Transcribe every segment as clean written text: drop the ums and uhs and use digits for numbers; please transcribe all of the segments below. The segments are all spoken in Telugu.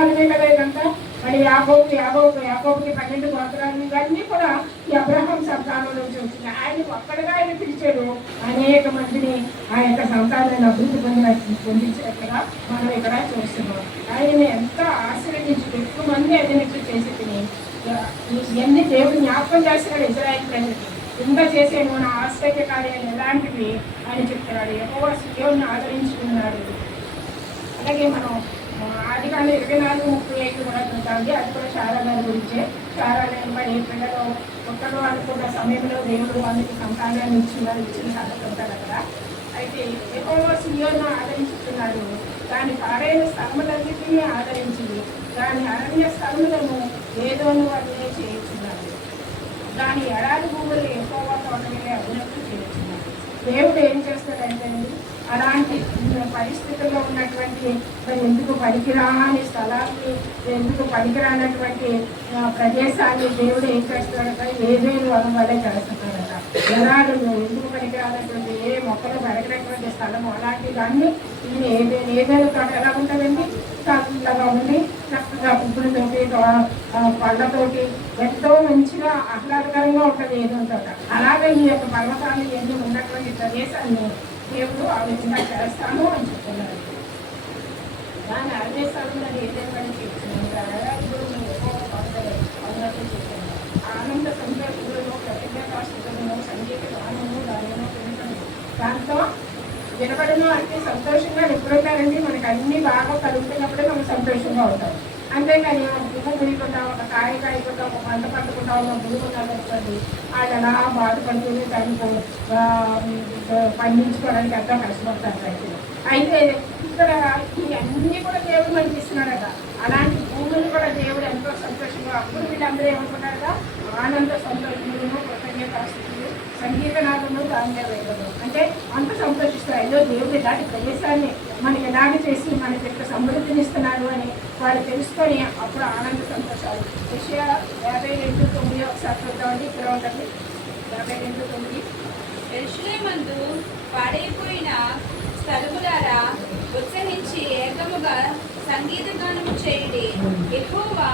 కాలమే కదా ఇదంతా. మరి యాకోబుకి 12 గోత్రాలు ఇవన్నీ కూడా ఈ అబ్రహాం సంతానం నుంచి వచ్చింది. ఆయన ఒక్కడిగా ఆయన పిలిచాడు, అనేక మందిని ఆ యొక్క సంతానాన్ని అభివృద్ధి పొందించినట్టుగా మనం ఇక్కడ చూస్తున్నాం. ఆయన ఎంత ఆశీర్వదించి ఎక్కువ మంది అధినట్లు చేసి తిని ఇవన్నీ దేవుడు జ్ఞాపకం చేస్తున్నాడు ఇజ్రాయేల్ ప్రజలకి. ఇంకా చేసేను నా ఆశ్చర్య కార్యాలు ఎలాంటివి అని చెప్తున్నాడు. యెహోవా సీయోనును ఆదరించుకున్నాడు. అలాగే మనం ఆదికాండం 24:35 కూడా చూద్దామండి. అది కూడా శారా గారి గురించే. శారా మరి పిల్లలు ఒక్కడు అనుకున్న సమయంలో దేవుడు వాళ్ళకి సంతానాన్ని ఇచ్చిన సంగతి ఉంటారు అక్కడ. అయితే యెహోవా సీయోనును ఆదరించుకున్నాడు, దాని పాడైన స్థలములన్నిటినీ ఆదరించి దాని అరణ్య స్థలములను ఏదోను వాటినే చేయించున్నాడు, దాని ఎడారి భూములు యెహోవా తోటలే అభివృద్ధి చేయించున్నాడు. దేవుడు ఏం చేస్తాడంటే అలాంటి పరిస్థితుల్లో ఉన్నటువంటి మరి ఎందుకు పనికిరాని స్థలాన్ని, ఎందుకు పనికిరానటువంటి ప్రదేశాన్ని దేవుడు ఏం చేస్తాడట, ఏదేను వనం వల్లే చేస్తున్నాడట. ఎడారులు ఎందుకు పనికిరానటువంటి ఏ మొక్కలు పెరగనటువంటి స్థలము అలాంటి దాన్ని ఏదేను తోట ఎలా ఉంటుందండి, చల్లగా ఉండి చక్కగా పువ్వులతోటి పళ్ళతోటి ఎంతో మంచిగా ఆహ్లాదకరంగా ఉంటుంది ఏదో తోట. అలాగే ఈ యొక్క పర్వతాలు ఎన్ని ఉన్నటువంటి ప్రదేశాన్ని దేవుడు ఆ విధంగా చేస్తాను అని చెప్తున్నారు. దాని అరణ్య స్థలంలో ఏదైనా పని చేస్తున్నాను ఆనంద సంతోషులను ప్రతిజ్ఞాస్తులను సంగీత గానము దానిలో దాంతో వినపడను అంటే సంతోషంగా ఎప్పుడుంటారండి. మనకు అన్ని బాగా కలుగుతున్నప్పుడే మనం సంతోషంగా ఉంటాం. అంతేకాని ఒక పువ్వు ముడికుంటాం, ఒక కాయ కాయకుండా, ఒక పంట పండుకుంటా ఉన్న ముడుకున్నాను అనుకోండి, వాళ్ళు అలా బాధపడుతుంది దాన్ని పండించుకోవడానికి ఎంతో కష్టపడతారు రైతులు. అయితే ఇక్కడ ఇవన్నీ కూడా దేవుడు మనకి ఇస్తున్నాడట. అలాంటి భూములు కూడా దేవుడు ఎంతో సంతోషంగా, అప్పుడు వీళ్ళందరూ ఏమనుకున్నారట, ఆనంద సంతోషములను కృతజ్ఞతాస్తుతులు సంగీతనాదము దానిలో వేయడం అంటే అంత సంతోషిస్తారు. ఏదో దేవుడు ఇలాంటి ప్రదేశాన్ని మనకి ఎలాగ చేసి మనకి యొక్క సమృద్ధినిస్తున్నాడు అని వాళ్ళు తెలుసుకొని అప్పుడు ఆనంద సంతోషాలు. యెషయా 52:9 ఒకసారి చూద్దామండి. ఇక్కడ ఉంటుంది 52:9. యెరూషలేమందు పాడైపోయిన స్థలములారా ఉత్సహించి ఏకముగా సంగీత గానము చేయుడి. యెహోవా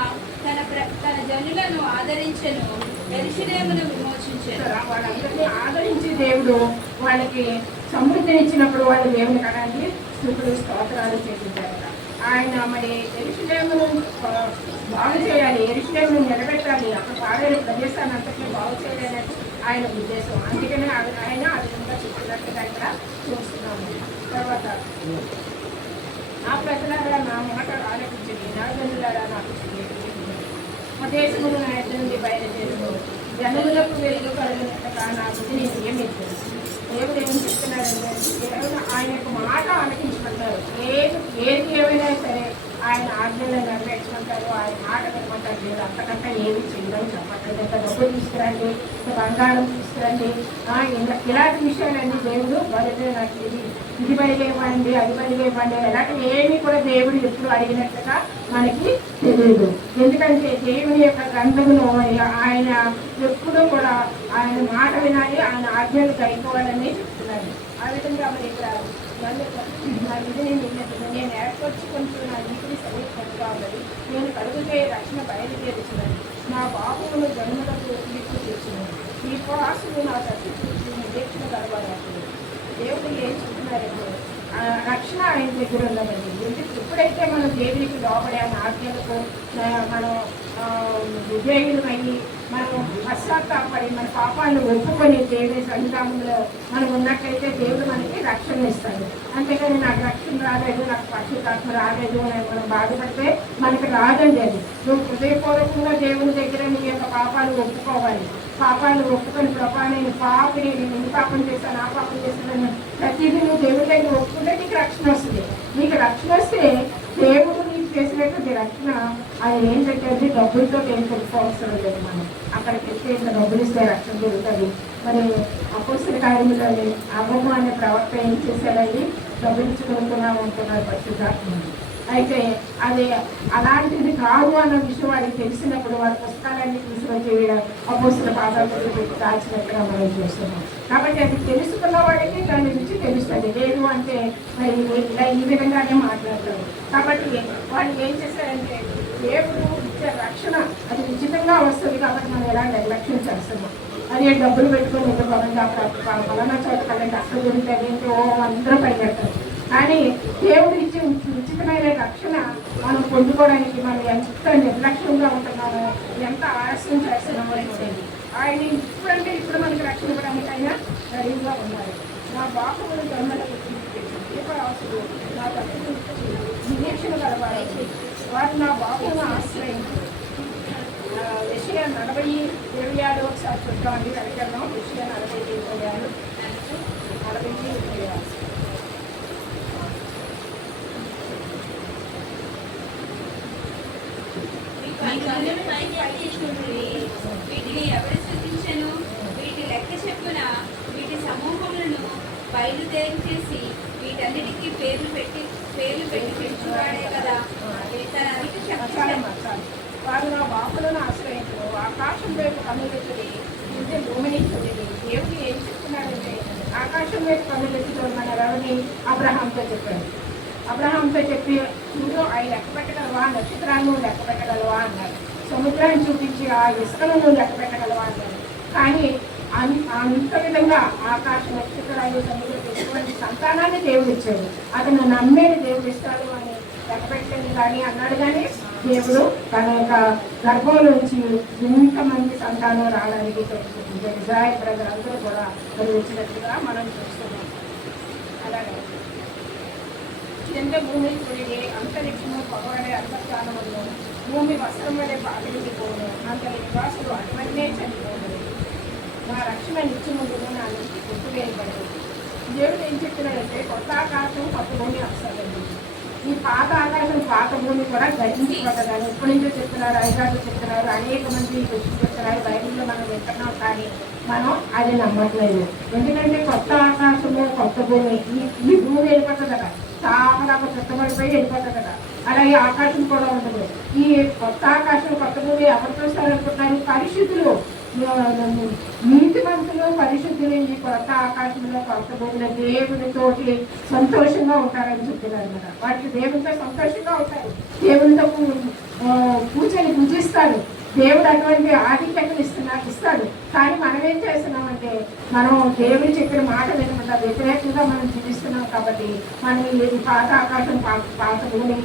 తన జనులను ఆదరించెను, యెరూషలేమును విమోచించెను. వాళ్ళందరినీ ఆదరించి దేవుడు వాళ్ళకి సమృద్ధినిచ్చినప్పుడు వాళ్ళు దేవుని కడానికి స్తుతులు స్తోత్రాలు చేయించారట. ఆయన మరి యెరూషలేమును బాగు చేయాలి, యెరూషలేమును నిలబెట్టాలి, అక్కడ పాడైన ప్రదేశాన్ని అంతటినీ బాగు చేయాలని ఆయన ఉద్దేశం. అందుకనే ఆయన ఆ విధంగా చెప్పినట్టుగా ఇక్కడ చూస్తున్నాము. తర్వాత నా ప్రజలారా నా మాట ఆలోచించండి, నా జనులారా నాకు మా దేశములు నా ఎద్దు నుండి బయలుదేరు, జనములకు వెలుగు కలుగునట్టుగా నా బుద్ధి నేను నియమించాను. దేవుడు ఏం చెప్తున్నాడంటే దేవుడు ఆయన యొక్క మాట ఆలకించమంటారు. ఏది ఏమైనా సరే ఆయన ఆజ్ఞలను నెరవేర్చమంటారు, ఆయన మాట వినమంటారు. దేవుడు అంతకంటే ఏమి చేయడం చెప్పట్లేదు. ఇంత డబ్బులు తీసుకురండి, ఇంత బంగారం తీసుకురండి, ఇలాంటి విషయాలన్నీ దేవుడు బయలుదే నాకు ఇది బయలుదేవ్వండి, అది బయలుదేవ్వండి ఎలాంటి ఏమి కూడా దేవుడు ఎప్పుడు అడిగినట్టుగా మనకి తెలియదు. ఎందుకంటే దేవుని యొక్క గ్రంథమును ఆయన ఎప్పుడూ కూడా ఆయన మాట వినాలి, ఆయన ఆజ్ఞలు గైపోవాలని చెప్తున్నారు. ఆ విధంగా మరి ఇక్కడ నా విధిని నేను ఏర్పరచుకుంటున్న నీటిని సమీపంగా ఉన్నది, నేను కలుగుతే రక్షణ బయలుదేరుచున్నది, నా బాబువును జన్మలకు తీర్పు తెచ్చినది, ఈ పాసులు నా తల్లి నిరీక్షణ కలవాలి. దేవుడు ఏం చెప్తున్నారంటే రక్షణ ఆయన దగ్గర ఉన్నదండి. ఎప్పుడైతే మనం దేవునికి లోపడే ఆజ్ఞలకు మనం విధేయులమయ్యి మనం పశ్చాత్తాపడి మన పాపాలను ఒప్పుకొని దేవుని సన్నిధానంలో మనం ఉన్నట్లయితే దేవుడు మనకి రక్షణ ఇస్తాడు. అంతేకాని నాకు రక్షణ రాలేదు, నాకు పశ్చాత్తాపం రాలేదు అని మనం బాధపడితే మనకి రాదండి. అది నువ్వు హృదయపూర్వకంగా దేవుని దగ్గర నీ యొక్క పాపాలు ఒప్పుకోవాలి. పాపాలు ఒప్పుకొని ప్రభా నేను పాపిని, నేను ఈ పాపం చేశాను, ఆ పాపం చేశాను, ప్రతిదీ నువ్వు దేవుడి దగ్గర ఒప్పుకుంటే నీకు రక్షణ వస్తుంది. నీకు రక్షణ వస్తే దేవుడు నీకు చేసినటువంటి రక్షణ అది ఏంటంటే డబ్బులతో ఏం కొనుక్కోవసరం లేదు. మనం అక్కడికి వెళ్తే ఇంత డబ్బులు ఇస్తే రక్షణ జరుగుతుంది. మరి అపోస్తల కార్యములలో అవ్వము అనే ప్రవక్త ఏం చేశాడండి, డబ్బులు ఇచ్చి కొనుక్కున్నాము అంటున్నారు పరిశుద్ధాత్మ. అయితే అది అలాంటిది కాదు అన్న విషయం వాడికి తెలిసినప్పుడు వాడి పుస్తకాలన్నీ తీసుకొచ్చి అపోస్తుల పాదాలు పెట్టి దాచినట్టుగా మనం చూస్తున్నాం. కాబట్టి అది తెలుసుకున్న వాడికి దాని గురించి తెలుస్తుంది. లేదు అంటే మరి ఇలా ఈ విధంగానే మాట్లాడతారు. కాబట్టి వాళ్ళు ఏం చేశారంటే దేవుడు ఇచ్చే రక్షణ అది ఉచితంగా వస్తుంది కాబట్టి మనం ఎలా నిర్లక్ష్యం చేస్తున్నాం. అది డబ్బులు పెట్టుకొని ఇవ్వకుండా ఫలానా చోట కలండి అక్కడ గురించి అదేంటి అందరూ పరిగెడతారు. కానీ దేవుడు ఇచ్చే ఉచితమైన రక్షణ మనం పొందుకోవడానికి మనం ఎంత నిర్లక్ష్యంగా ఉంటున్నామో, ఎంత ఆలస్యం చేస్తున్నామో చూడండి. ఆయన ఇప్పుడంటే ఇప్పుడు మనకి రక్షణ ఇవ్వడానికి అయినా రెడీగా ఉన్నారు. నా బాహువులు జన్మలకు దీపాసులు నా తప్పులు నిరీక్షణ కలవాలి. వారు నా బాహువును ఆశ్రయించారు. విషయ 40-26 ఒకసారి చూద్దామండి. వెనకెళ్దాం. విషయ 40-26 వీటిని ఎవరు సృష్టించెను? వీటి లెక్క చెప్పున వీటి సమూహములను బయలుదేరి చేసి వీటన్నిటికీ పేర్లు పెట్టి పెంచువాడే కదా. తనకి చెప్పాలి. వారు నా బాపులను ఆశ్రయించరు. ఆకాశం వైపు కన్నులెత్తుడి, ఇంటే భూమిని చూడండి. దేవుడు ఏం చెప్తున్నాడంటే ఆకాశం వైపు కన్నులెత్తుడు మన ఎవరిని అబ్రహాంతో చెప్పాడు. అబ్రహాంతో చెప్పి చూడు అవి లెక్క పెట్టగలవా, నక్షత్రాలను లెక్క పెట్టగలవా అన్నారు. సముద్రాన్ని చూపించి ఆ ఇసుకలను లెక్క పెట్టగలవా అన్నారు. కానీ అంత విధంగా ఆకాశ నక్షత్రాలు సముద్రం ఎటువంటి సంతానాన్ని దేవుడు ఇచ్చాడు. అతను నమ్మేది దేవుడు ఇస్తాడు అని లెక్క పెట్టలేదు కానీ అన్నాడు. కానీ దేవుడు తన యొక్క గర్భం నుంచి ఇంతమంది సంతానం రావడానికి ఇజ్రాయెల్ ప్రజలందరూ కూడా మరి వచ్చినట్టుగా మనం చూస్తున్నాం. అలాగే ఇదంతా భూమి చూడే అంతరిక్షము పగవడే అంతర్జాలములు భూమి వస్త్రం వలె పాలిపోను, అంతటి నివాసులు అటువన్నే చనిపోను. నా రక్షణ నిత్యముందును నా నుంచి గుర్తువేయబడింది. దేవుడు ఏం చెప్తున్నాడంటే కొత్త ఆకాశం కొత్త భూమి వస్తుందండి. ఈ పాత ఆకాశం పాత భూమి కూడా గతించిపోతుందని ఎప్పటి నుంచో చెప్తున్నారు, అధికారులు చెప్తున్నారు, అనేక మంది చెప్తున్నారు. బైబిల్లో మనం వింటున్నాం కానీ మనం అది నమ్మట్లేదు. ఎందుకంటే కొత్త ఆకాశము కొత్త భూమి ఈ భూమి వెళ్ళిపోతుంది కదా, చాలా చుట్టబడిపోయి వెళ్ళిపోతుంది కదా. అలాగే ఆకాశం కూడా ఉండదు. ఈ కొత్త ఆకాశం కొత్త భూమి ఎవరు చూస్తారనుకుంటున్నారు? పరిశుద్ధులు, నీతిమంతులు, పరిశుద్ధులు ఈ కొత్త ఆకాశంలో కొత్త భూమిలో దేవునితోటి సంతోషంగా ఉంటారని చెప్తున్నారు కదా. వాటికి దేవునితో సంతోషంగా ఉంటారు, దేవునితో పూజని పూజిస్తారు. దేవుడు అటువంటి ఆధిక్యతను ఇస్తాడు. కానీ మనం ఏం చేస్తున్నామంటే మనం దేవుడు చెప్పిన మాట వినకుండా వ్యతిరేకంగా మనం జీవిస్తున్నాం. కాబట్టి మనం ఈ పాత ఆకాశం పాత భూమి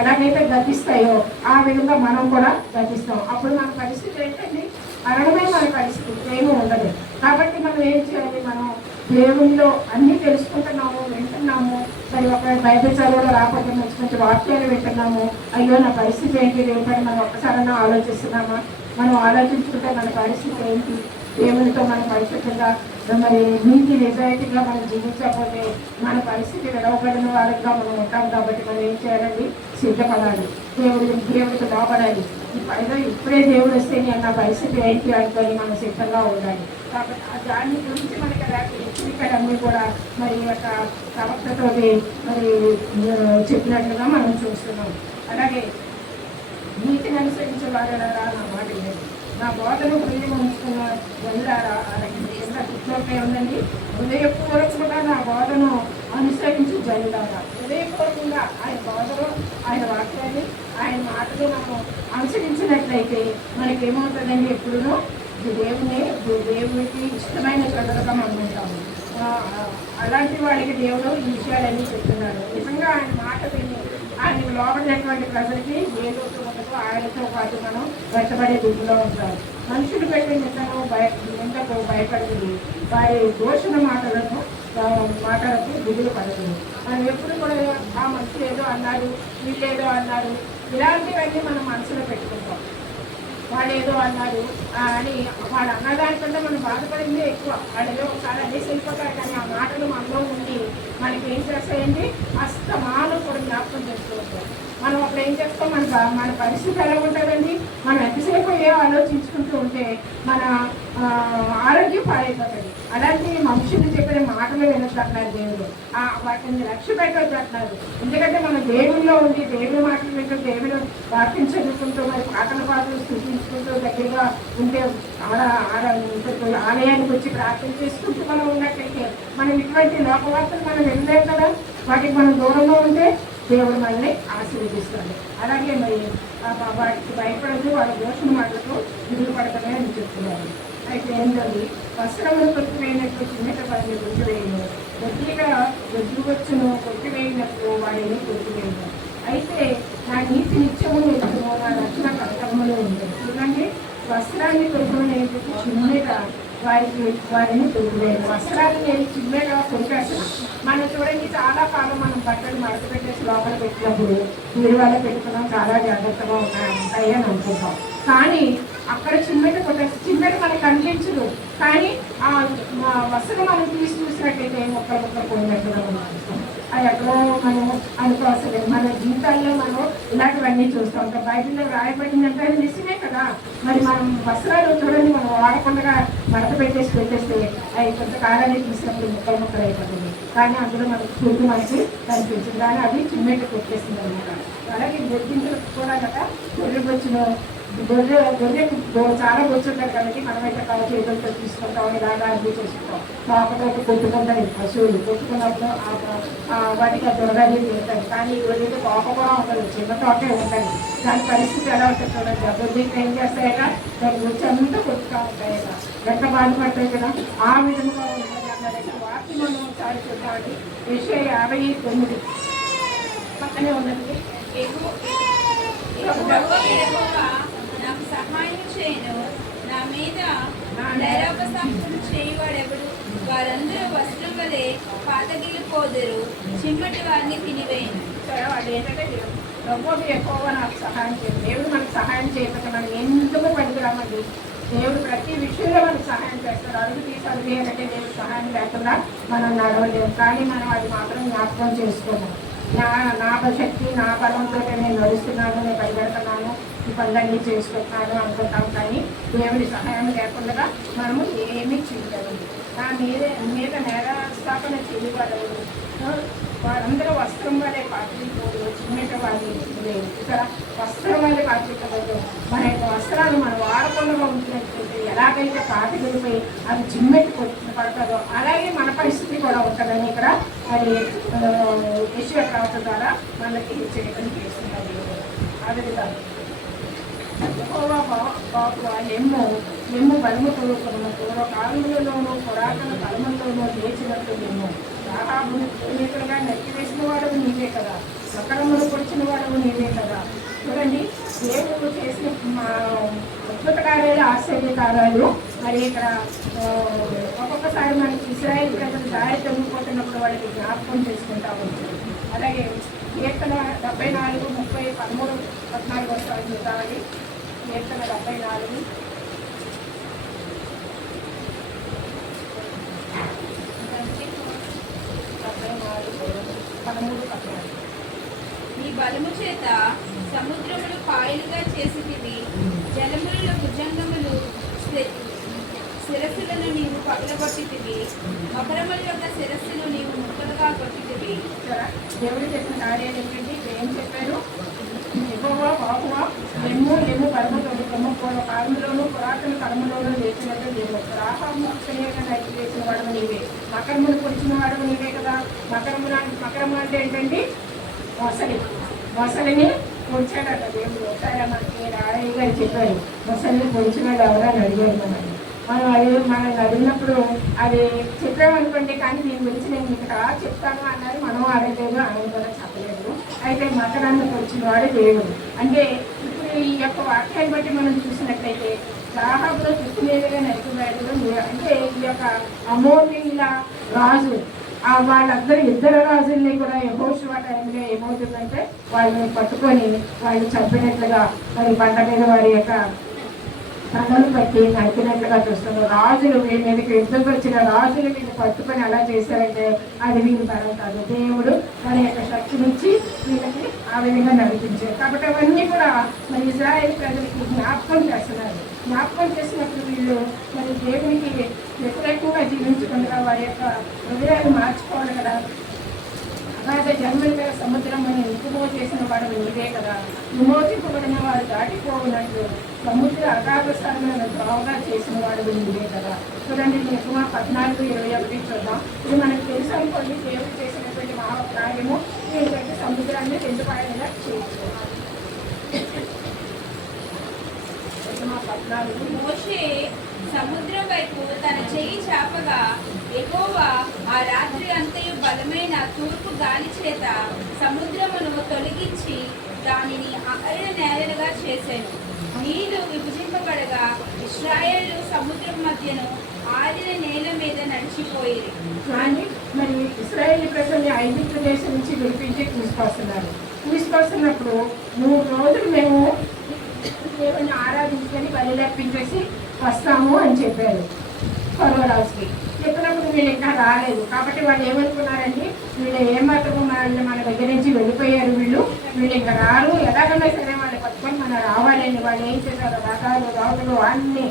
ఎలాగైతే గతిస్తాయో ఆ విధంగా మనం కూడా గతిస్తాం. అప్పుడు మన పరిస్థితి ఏంటండి? మరణమే మన పరిస్థితి, ఏమీ ఉండదు. కాబట్టి మనం ఏం చేయాలి? మనం దేవునిలో అన్నీ తెలుసుకుంటున్నాము, వింటున్నాము. మరి ఒక బైబిల్ చదువులో రాకపోతే మంచి మంచి వాక్యాలు వింటున్నాము. అయ్యో నా పరిస్థితి ఏంటి రేపటి మనం ఒక్కసారైనా ఆలోచిస్తున్నామా? మనం ఆలోచించుకుంటే మన పరిస్థితి ఏంటి? దేవునితో మనం పరిశుద్ధంగా మరి నీతి నిజాయితీగా మనం జీవించకపోతే మన పరిస్థితి విడవబడిన వారిగా మనం ఉంటాం. కాబట్టి మనం ఏం చేయాలండి? సిద్ధపడాలి, దేవుడికి లోపడాలి. ఇప్పుడే దేవుడు వస్తే నా పరిస్థితి ఏంటి అనుకొని మనం సిద్ధంగా ఉండాలి. కాబట్టి దాని గురించి మనకి హెచ్చరికలన్నీ కూడా మరి యొక్క ప్రవక్తతో మరి చెప్పినట్లుగా మనం చూస్తున్నాం. అలాగే నీతిని అనుసరించే వారా నా మాట లేదు, నా బోధను హృదయం ఉంచుకున్న వెళ్ళారా కింద గుర్తులోకే ఉందండి. హృదయపూర్వకంగా నా బోధను అనుసరించి జల్లారా. హృదయపూర్వకంగా ఆయన బోధను, ఆయన వాక్యాన్ని, ఆయన మాటలు మనం అనుసరించినట్లయితే మనకేమవుతుందండి? ఎప్పుడునూ దేవునికి ఇష్టమైన ప్రజలుగా మనం ఉంటాము. అలాంటి వాడికి దేవుడు ఈ విషయాలన్నీ చెప్తున్నారు. నిజంగా ఆయన మాట విని ఆయన లోపడినటువంటి ప్రజలకి ఏ లోటు ఉండదు. ఆయనతో పాటు మనం వెంటబడే దిగులో ఉంటారు. మనుషులు పెట్టే నిందకు భయపడుతుంది, వారి దోషణ మాటలకు దిగులు పడదు. మనం ఎప్పుడు కూడా ఆ మనుషులు ఏదో అన్నారు, వీళ్ళేదో అన్నారు, ఇలాంటివన్నీ మనం మనసులో పెట్టుకుంటాం. వాళ్ళు ఏదో అన్నారు అని వాడు అన్నదానికంటే మనం బాధపడిందే ఎక్కువ. వాళ్ళు ఏదో ఒకసారి అనేసి వెళ్ళిపోతారు కానీ ఆ మాటలు మనలో ఉండి మనకి ఏం చేస్తాయండి? అస్తమానం కూడా జ్ఞాపకం చేసుకోవచ్చు. మనం అప్పుడు ఏం చేస్తాం, మన పరిస్థితి ఎలా ఉంటుందండి? మనం ఎంతసేపు ఆలోచించుకుంటూ ఉంటే మన ఆరోగ్యం పాడైపోతుంది. అలాంటి మనుషులు చెప్పిన మాటలు వినొద్దు అంటున్నారు దేవుడు. వాటిని లక్ష్య పెట్టొద్దు అంటున్నారు. ఎందుకంటే మనం దేవుల్లో ఉండి దేవుడి మాటలు వింటూ దేవుడు వాక్యం చదువుకుంటూ మరి పాటలు స్థుతించుకుంటూ దగ్గరగా ఉంటే ఆలయానికి వచ్చి ప్రార్థన చేసుకుంటూ మనం ఉన్నట్టయితే మనం ఇటువంటి లోకవార్తలు మనం వినలేం కదా. వాటికి మనం దూరంగా ఉంటే దేవుడు మనల్ని ఆశీర్వదిస్తాడు. అలాగే మరి వాటికి భయపడదు, వాళ్ళ దోషణ మాటలకు విడుదల పడతామే అని చెప్తున్నారు. అయితే ఏంటండి, వస్త్రములు కొట్టివేయినట్లు చిన్నట వారిని కొట్టివేయను, కొద్దిగా వచ్చును కొట్టివేయినట్లు వాడిని కొట్టివేయను. అయితే నా నీతి నిత్యము నిలుచును, నా రక్షణ కర్తవ్యములు ఉంటుంది. చూడండి, వస్త్రాన్ని కొడుకుని చిన్నట వారిని కొట్టివేయను. వస్త్రాన్ని నేను చిన్నగా కొరికేస్తాను. మనం చూడండి, చాలా కాలం మనం బట్టలు మడత పెట్టేసి లోపల పెట్టినప్పుడు బీరువాలో పెట్టుకున్నాం, చాలా జాగ్రత్తగా ఉంటాయి అని అనుకుంటాం. కానీ అక్కడ చిన్నటి కొట్టేసి చిన్నటి మనకు కనిపించదు, కానీ ఆ వస్త్రం మనం చూసినట్టయితే ఒక్కరు పోయినట్టుగా మనం చూస్తాం. అది ఎక్కడో మనం అనుకోవసలేదు. మన జీవితాల్లో మనం ఇలాంటివన్నీ చూస్తూ ఉంటాం. బైబిల్లో రాయబడిందంటే అది నిజమే కదా. మరి మనం వస్త్రాలు చూడండి, మనం వాడకుండా మడత పెట్టేస్తే అవి కొంతకాలాన్ని తీసినప్పుడు ముక్కలు అయిపోతుంది. కానీ అందులో మనకు ఫుడ్ మనకి కనిపించింది, కానీ అది చిన్నట్టు కొట్టేసింది అనమాట. అలాగే గొడ్డించులు కూడా కదా, గొర్రెకు చాలా బొచ్చుంటారు కాబట్టి మనమైతే కావు చేతులతో తీసుకుంటాం, ఇలాగా అర్థం చేసుకుంటాం. కాకపోతే కొట్టుకుంటాయి పశువులు, కొట్టుకున్నప్పుడు వాటికి ఆ దొరగాలి తింటాయి. కానీ ఈ రోజైతే కోప కూడా ఉంటుంది, చిన్న తోటే ఉంటుంది. దాని పరిస్థితి ఎలా ఉంటుంది చూడండి. ఆ గొర్రెకి ఏం చేస్తాయట, దాని వచ్చి అంతా కొట్టుతూ ఉంటాయట, ఎంత బాధపడతాయి కదా. ఆ విధంగా ఉంటుంది అన్నారంటే వాటి మనం ఒకసారి చూద్దామండి. యెషయా 59 పక్కనే ఉన్నది. నాకు సహాయం చేయను, నా మీద నైరాపసాక్షులు చేయవాడెవడు? వారందరూ వస్త్రం వలె పాతగిలిపోదురు, చిమ్మటి వారిని తినివేయను. వాళ్ళు ఏంటంటే ప్రభువు ఎక్కువగా నాకు సహాయం చేయదు. దేవుడు మనకు సహాయం చేయకపోతే మనం ఎందుకు పనికిరామండి. దేవుడు ప్రతి విషయంలో మనకు సహాయం చేస్తాడు. అడుగు తీసి అంటే దేవుడు సహాయం లేకుండా మనం నడవలేము. కానీ మనం అది మాత్రం జ్ఞాపకం చేసుకోము. నా శక్తి నా బలంతో నేను నడుస్తున్నాను, నేను పరిగెడుతున్నాను, ఈ పనులన్నీ చేసుకుంటున్నాను అనుకుంటాం. కానీ దేవుడి సహాయం లేకుండా మనము ఏమీ చేయగలము. నా మీద నేరస్థాపన చేయబడవు. వారందరూ వస్త్రం వల్లే పాత్రిపోదు, చిన్నట వారి లేదు. ఇక్కడ వస్త్రం వల్లే పాత్రిపోదు. మన యొక్క వస్త్రాలు మనం వాడకుండా ఉంటున్నట్లయితే ఎలాగైతే పాతిపోయి అది చిమ్మెట్టు పడతారో అలాగే మన పరిస్థితి కూడా ఉంటుందని ఇక్కడ మరి యెషయా ప్రవక్త ద్వారా మనకి హెచ్చరికలు చేస్తున్నారు. అదేవిధంగా ఎమ్ము బలము కొనుక్కున్న పూర్వకాలంలోనూ పురాతన కలమంలోనూ లేచినట్టు మేము రాహాబుని పూర్వీకులుగా నెట్టివేసిన వాడు నీవే కదా, మకరమును పొడిచిన వాడు నీవే కదా. చూడండి, దేవుడు చేసిన అద్భుత కార్యాలు, ఆశ్చర్య కార్యాలు మరి ఇక్కడ ఒక్కొక్కసారి మనకి ఇశ్రాయేలు ప్రజలు దారి తగ్గిపోతున్నప్పుడు వాళ్ళకి జ్ఞాపకం చేసుకుంటా ఉంటారు. అలాగే కీర్తన 74, 30, 13, 14 వస్తాయి చూద్దామండి. కీర్తన 74 13, 14. నీ బలము చేత సముద్రములు పాయలుగా చేసితివి, జలములలో భుజంగములు శిరస్సులను నీవు పగలగొట్టితివి, మకరముల యొక్క శిరస్సును నీవు ముక్కలుగా కొట్టితివి. దేవుడు చెప్పిన కార్యాలు ఏంటంటే ఏం చెప్పారు? ఎక్కువగా బాగువా ఎమ్ము పరమతోడు కాలంలోనూ పురాతన కర్మలోనూ లేచినట్టు లేవు. రాహాబు నైతి వేసిన వాడు నీవే, మకరమును పొడిచిన వాడు నీవే కదా. మకరము అంటే ఏంటండి? మొసలిని పొడిచాడట దేవుడు. ఒకసారి మనకి రారయ్య గారు చెప్పారు, మొసలిని పొడిచినాడు ఎవరని అడిగారు మనం అడిగినప్పుడు అది చెప్పామనుకోండి, కానీ దీని గురించి నేను ఇక్కడ చెప్తాను అన్నారు. మనం అడగలేదు, ఆయన కూడా చెప్పలేదు. అయితే మకరాన్ని పొడిచిన వాడు దేవుడు. అంటే ఇప్పుడు ఈ యొక్క వాక్యాన్ని బట్టి మనం చూసినట్లయితే రాహాబులో చుట్టుమీదుగా నరికివేయడం అంటే ఈ యొక్క అమోనీయుల రాజు వాళ్ళందరూ ఇద్దరు రాజుల్ని కూడా యెహోషువ టైంలో ఏమవుతుందంటే వాళ్ళని పట్టుకొని వాళ్ళు చంపినట్లుగా మరి బండ మీద వారి యొక్క తనను బట్టి నడిపినట్లుగా చూస్తున్నాం. రాజులు వీళ్ళ మీదకి యుద్ధం వచ్చిన రాజులు వీళ్ళు పట్టుకొని ఎలా చేశారంటే అది వీళ్ళు బలం కాదు. దేవుడు తన యొక్క శక్తినిచ్చి వీళ్ళకి ఆ విధంగా నడిపించారు. కాబట్టి అవన్నీ కూడా మరి ఇజ్రాయేల్ ప్రజలకి జ్ఞాపకం చేస్తున్నారు. జ్ఞాపకం చేసినప్పుడు వీళ్ళు మరి దేవునికి వ్యతిరేకంగా జీవించకుండా వారి యొక్క హృదయాన్ని మార్చుకోవాలి కదా. అలాగే జన్మల సముద్రం అని ఉప్పుమో చేసిన వాడు నీవే కదా. విమోచింపబడిన వాడు దాటిపోవునట్లు సముద్ర అగాధ స్థానంలో త్రోవగా చేసిన వాడు నీవే కదా. చూడండి, నిర్గమ 14:21 చూద్దాం. ఇది మనకు తెలుసు అనుకోండి. దేవుడు చేసినటువంటి మహాకార్యము ఏంటంటే సముద్రాన్ని 2 పాయలుగా చేసుకోవాలి. మోషే సముద్రం వైపు తన చెయ్యి చాపగా యెహోవా ఆ రాత్రి అంతయు బలమైన తూర్పు గాలి చేత సముద్రమును తొలగించి దానిని ఆరిన నేలలుగా చేశాను. నీళ్లు విభజింపబడగా ఇశ్రాయేలు సముద్రం మధ్యను ఆరిన నేల మీద నడిచిపోయేది. కానీ మరి ఇశ్రాయేలు ప్రజల్ని ఐగుప్తు దేశం నుంచి విడిపించి తీసుకొస్తున్నప్పుడు 3 రోజులు మేము దేవుని ఆరాధించుకొని బలిలర్పించేసి వస్తాము అని చెప్పారు ఫరో రాజుకి. చెప్పినప్పుడు వీళ్ళు ఇంకా రాలేదు. కాబట్టి వాళ్ళు ఏమనుకున్నారండి, వీళ్ళు ఏమాత్రమో మన దగ్గర నుంచి వెళ్ళిపోయారు, వీళ్ళు ఇంకా రారు, ఎలాగన్నా సరే వాళ్ళు పట్టుకొని మనం రావాలని వాళ్ళు ఏం చేశారు, రథాలు రావులు అన్నీ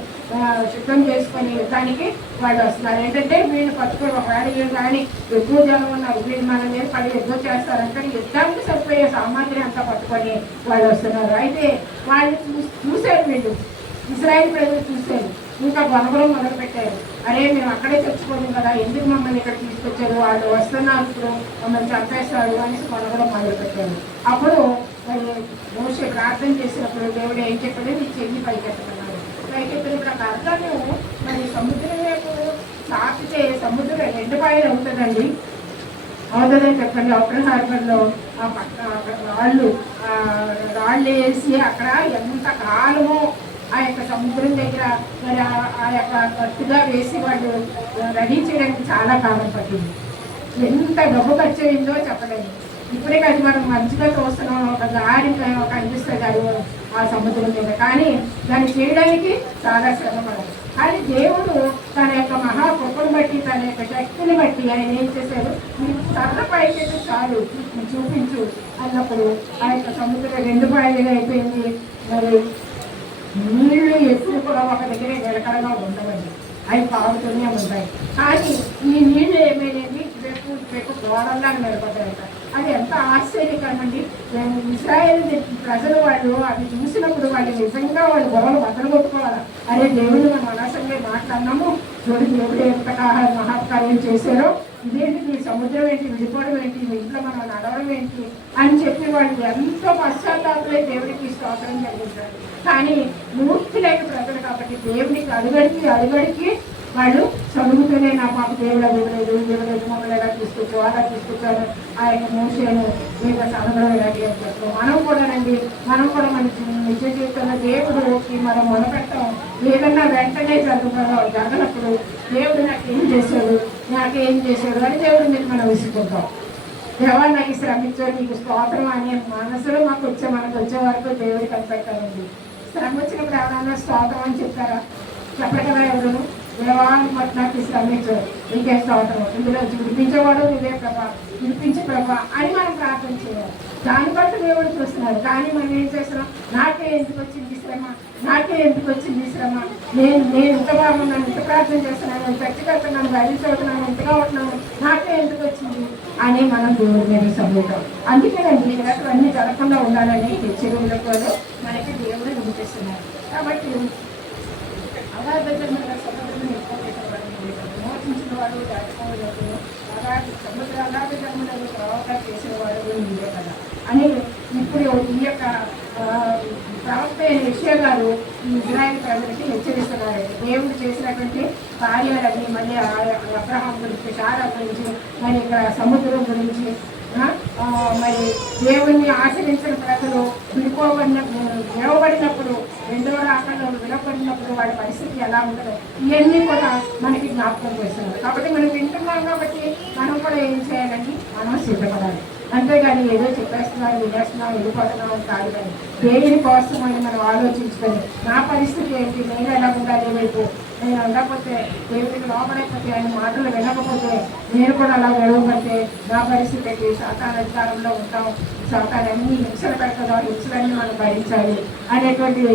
సిద్ధం చేసుకొని యుద్ధానికి వాళ్ళు వస్తున్నారు. ఏంటంటే వీళ్ళు పట్టుకొని ఒకవేళ వీళ్ళు కానీ ఎక్కువ జనం ఉన్నారు, వీళ్ళు మన మీద పడి యుద్ధం చేస్తారంటే యుద్ధానికి సరిపోయే సామాగ్రి అంతా పట్టుకొని వాళ్ళు వస్తున్నారు. అయితే వాళ్ళు చూశారు, వీళ్ళు ఇశ్రాయేలు ప్రజలు చూశారు, ఇంకా గొడవలు మొదలు పెట్టారు. అరే మేము అక్కడే తెచ్చుకోము కదా, ఎందుకు మమ్మల్ని ఇక్కడ తీసుకొచ్చారు, వాళ్ళు వస్తున్నారు ఇప్పుడు మమ్మల్ని చంపేస్తారు అనేసి గొడవలు మొదలు పెట్టారు. అప్పుడు మోషే ప్రార్థన చేసినప్పుడు దేవుడు ఏం చెప్పాడు, నీ చెయ్యి పైకెత్తుకున్నాడు. పైకెత్తినప్పుడు ఒక అర్థము మరి సముద్రం వైపు తాకితే సముద్రం 2 పాయలు అవుతుందండి. అవుతుందని చెప్పండి. ఔటర్ హార్బర్లో ఆ పక్క రాళ్ళు వేసి అక్కడ ఎంత కాలమో ఆ యొక్క సముద్రం దగ్గర మరి ఆ యొక్క గట్టిగా వేసి వాళ్ళు రెడీ చేయడానికి చాలా కాలం పట్టింది. ఎంత డబ్బు ఖర్చు అయిందో చెప్పలేదు. ఇప్పుడే అది మనం మంచిగా చూస్తున్నాం, ఒక దారి కనిపిస్తుంది అది ఆ సముద్రం మీద, కానీ దాన్ని చేయడానికి చాలా శ్రమ పడాలి. కానీ దేవుడు తన యొక్క మహాకృపను బట్టి తన యొక్క శక్తిని బట్టి ఆయన ఏం చేశారు, మీకు సర్ర పైకి చాలు చూపించు అన్నప్పుడు ఆ యొక్క సముద్రం 2 పాయలుగా అయిపోయింది. మరి నీళ్లు ఎప్పుడు కూడా ఒక దగ్గర నిలకడగా ఉండవండి, అవి పారుతూనే ఉంటాయి. కానీ ఈ నీళ్లు ఏమైనవి రేపు గోడల్లాగా నిలబడ్డాయట. అది ఎంత ఆశ్చర్యకరమండి. ఇశ్రాయేలు ప్రజలు వాళ్ళు అవి చూసినప్పుడు వాళ్ళు నిజంగా వాళ్ళు గొడవలు బద్దలు కొట్టుకోవాలి. అరే దేవుడు మనం అనవసరంగా మాట్లాడినాము, చూడు దేవుడు ఎంత మహాకార్యం చేశారో, ఇదేంటి సముద్రం ఏంటి, విడిపోవడం ఏంటి, ఇంట్లో మనం నడవడం ఏంటి అని చెప్పి వాళ్ళు ఎంతో పశ్చాత్తాపలే దేవుడికి స్తోత్రం జరిగించారు. కానీ మూర్ఖులైన ప్రజలు కాబట్టి దేవుడికి అడుగడికి వాళ్ళు చదువుతూనే నా మాకు దేవుడు ఇవ్వలేదు మమ్మల్ని ఎలా తీసుకొచ్చావు, అలా తీసుకొచ్చాను, ఆ యొక్క మోసేను లేదా సముద్రం ఎలా చేస్తాం. మనం కూడా మన నిజ జీవితంలో దేవుడికి మనం మొదలుపెట్టాం. ఏదన్నా వెంటనే జరగనప్పుడు దేవుడు నాకేం చేశాడు అని దేవుడు మీద మనం విసుకుంటాం. దేవాన్ని నాకు శ్రమించాడు, నీకు స్తోత్రం అనే మనసులో మనకు వచ్చే వరకు దేవుడు కనిపెట్టాలండి. శ్రమ వచ్చినప్పుడు ఎవరన్నా స్తోత్రం అని చెప్తారా? చెప్పరు కదా ఎవరు. దేవాన్ని బట్టి నాకు శ్రమించాడు, నీకే స్తోత్రం, ఇందులో విడిపించేవాడు నువ్వే ప్రభా, విడిపించే ప్రభా అని మనం ప్రార్థన చేయాలి. దాన్ని బట్టి దేవుడు చూస్తున్నాడు. కానీ మనం ఏం చేస్తున్నాం, నాకే ఎందుకు వచ్చింది శ్రమ, నేను ఇంత బాగున్నాను, ఇంత ప్రార్థన చేస్తున్నాను, చర్చి కడుతున్నాను, బయలు చదువుతున్నాను, ఇంతగా ఉంటున్నాను, నాకే ఎందుకు వచ్చింది అని మనం దేవుడి మీద చదువుతాం. అందుకేనండి ఇలాంటివన్నీ జరగకుండా ఉండాలని చెరువులతో మనకి దేవుడు వినిపిస్తున్నారు. కాబట్టి మోచించిన వాడు దాటిపోవడం సముద్ర అగాధ జన్మలను ప్రవక్త చేసేవాడు మీరే కదా అని ఇప్పుడు ఈ యొక్క ప్రవక్త అయిన యెషయా గారు ఈ ఇజ్రాయేల్ ప్రజలకి హెచ్చరిస్తున్నారు. దేవుడు చేసినటువంటి కార్యాలన్నీ మళ్ళీ అబ్రహాం గురించి, శారా గురించి, మరి ఇక్కడ సముద్రం గురించి, మరి దేవుణ్ణి ఆశ్రయించిన ప్రజలు విడవబడినప్పుడు, 2వ రాకడలో విడవబడినప్పుడు వాడి పరిస్థితి ఎలా ఉంటుందో ఇవన్నీ కూడా మనకి జ్ఞాపకం చేస్తున్నారు. కాబట్టి మనం వింటున్నాం కాబట్టి మనం కూడా ఏం చేయాలండి, మనం సిద్ధపడాలి. అంతేగాని ఏదో చెప్పేస్తున్నాం వినేస్తున్నాం వెళ్ళిపోతున్నాం కాదు. కానీ దేని కోసం అని మనం ఆలోచించుకొని నా పరిస్థితి ఏంటి, నేను ఎలా ఉండాలి, రేపు నేను ఉండకపోతే దేవుడికి లోపడైపోతే ఆయన మాటలు వినకపోతే నేను కూడా అలా వెళ్ళకపోతే నా పరిస్థితి ఏంటి, సాతాను అధికారంలో ఉంటాం, సాతాను అన్ని హింసలు పెడతాం, హింసలన్నీ మనం భరించాలి అనేటువంటి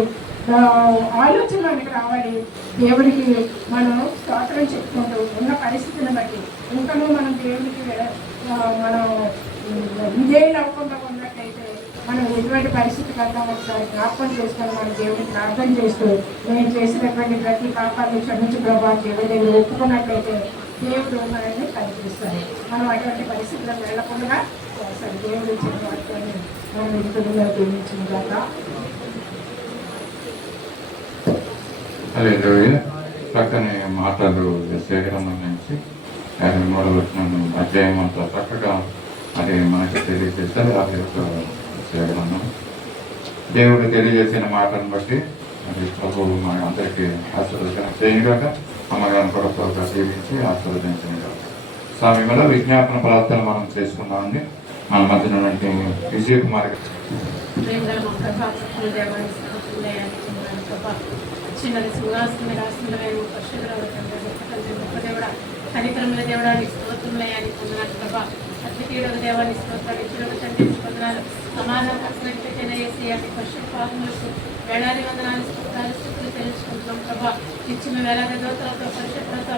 ఆలోచన మనకి రావాలి. దేవుడికి మనం స్తోత్రం చెప్పుకుంటూ ఉన్న పరిస్థితిని బట్టి ఇంకనూ మనం దేవుడికి మనం విజయం అవ్వకుండా ఉన్నట్టయితే మనం ఎటువంటి పరిస్థితికి వెళ్తాం ఒకసారి జ్ఞాపకం చేసుకొని మన దేవుడిని ప్రార్థన చేస్తూ నేను చేసినటువంటి ప్రతి పాపాన్ని క్షమించి ప్రభావ దేవుడి దగ్గర ఒప్పుకున్నట్లయితే దేవుడు మనల్ని కనిపిస్తాడు. మనం అటువంటి పరిస్థితులకు వెళ్లకుండా అసలు దేవుడు ఇచ్చిన వాటిని మనం ఇంటిలో జీవించిన దాకా చక్కని మాటలు సేకరణ నుంచి 53వ వచనం అధ్యాయం అంతా చక్కగా అది మనకి తెలియజేస్తారు. ఆ యొక్క సేకరణ దేవుడు తెలియజేసిన మాటను బట్టి అది ప్రభు మన అందరికీ ఆశీర్వదన చేయగాక, అమ్మగారిని కూడా ప్రభుత్వ జీవించి ఆశీర్వదించిన కాక. సమయంలో విజ్ఞాపన ప్రార్థన మనం చేసుకున్నామండి. మన మధ్య నుండి విజయ్ కుమార్ చిన్నది సింహాసన రాసిందమైన గొప్ప దేవుడ కనికరముల దేవుడానికి స్తోత్రములయాన్ని పొందనాలు ప్రభా. అద్వితీయుడ దేవాన్ని స్తోత్రాలు ఇచ్చిన తండ్రి పొందనాలు. సమాధానం వేసి పశు పాపములకు వేలాది వందనాలు స్తోత్రాలు స్థితులు తెలుసుకుంటున్నాం ప్రభా. నిత్యము వేలాది దోతలతో పరిశుభ్రత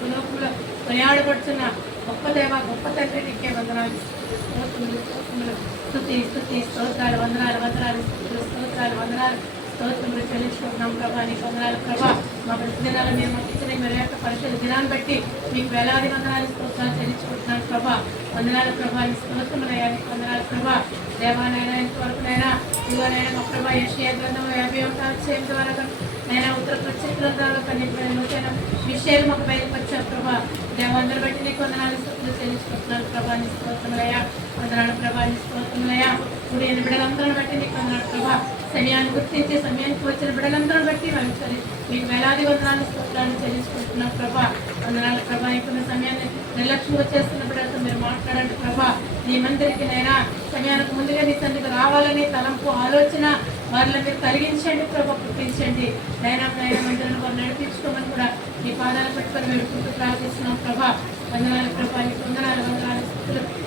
పులోకులు కొనియాడబడుతున్న గొప్ప దేవ గొప్ప తండ్రి నీకే వందనాలు స్తోత్రములు స్తోత్రములు స్తుతి స్తుతి స్తోత్రాలు వందనాలు వందనాలు స్థుతులు స్తోత్రాలు వందనాలు స్తోత్రములు చెల్లించుకుంటున్నాం ప్రభా. నీకు వందనాలు ప్రభా. మా ప్రతి దినాలు మేము ఇచ్చిన మీరు యొక్క పరిశుద్ధ దినాన్ని బట్టి మీకు వేలాది వందనాలు స్తోత్రాలు చెల్లించుకుంటున్నాను ప్రభా. వందనాలు ప్రభా. నీ స్తోత్రములయ్యా నీకు వందనాలు ప్రభా. దేవానైనా ఇంతవరకునైనా ఇదిగోనైనా మా ప్రభా యెషయా గ్రంథం 51వ అధ్యాయం ద్వారా నైనా ఉత్తర ప్రత్యేక గ్రంథాల్లో కొన్ని నూతన విషయాలు మాకు బయలుపరిచారు ప్రభా. దేవాందరూ బట్టి నీకు వందనాలు స్తోత్రాలు చెల్లించుకుంటున్నాను ప్రభా. నీ స్తోత్రములయ్యా వందనాలు ప్రభా. నీ స్తోత్రములయ్యా ఇప్పుడు ఎన్ని బిడ్డలందరూ బట్టి నీకు వందనాలు ప్రభా. సమయాన్ని గుర్తించి సమయానికి వచ్చిన బిడ్డలందరూ బట్టి మనం సరే మీకు వేలాది వందనాలు స్తోత్రాలు చెల్లించుకుంటున్నాం ప్రభా. వందనాలు ప్రభా. ఇప్పుడు సమయాన్ని నిర్లక్ష్యం వచ్చేస్తున్న బిడ్డలతో మీరు మాట్లాడండి ప్రభా. నీ మందిరికి నైనా సమయానికి ముందుగా నీ తండ్రికి రావాలని తలంపు ఆలోచన వారిలో మీరు కలిగించండి ప్రభా. పుట్టించండి నైనా మందిరాన్ని వారు నడిపించుకోమని కూడా నీ పాదాలు పెట్టుకొని వేడుకుంటూ ప్రార్థిస్తున్నాం ప్రభా. వందనాలు ప్రభా. నీకు వందనాలు వందనాలు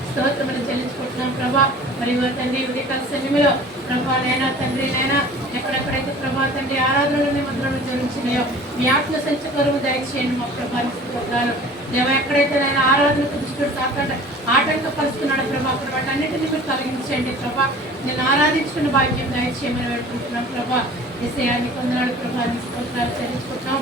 స్తోత్రములు చెల్లించుకుంటున్నాం ప్రభా. మరియు తండ్రి ఉదయకాల సమయంలో ప్రభా నైనా తండ్రి నైనా ఎక్కడెక్కడైతే ప్రభా తండ్రి ఆరాధనలు నిబంధనలు జరుగుతున్నాయో మీ ఆత్మ సంచకరువు దయచేయండి మా ప్రభా. స్తోత్రాలు దేవ ఎక్కడైతే నైనా ఆరాధనకు దుష్టుడు సాకుండా ఆటంకపరుస్తున్నాడు ప్రభా అక్కడ వాటి అన్నింటినీ మీరు కలిగించండి ప్రభా. నేను ఆరాధించుకున్న భాగ్యం దయచేయమని వేడుకుంటున్నాం ప్రభా. విషయాన్ని కొందనాడు ప్రభా. నీ స్తోత్రాలు చెల్లించుకుంటున్నాం.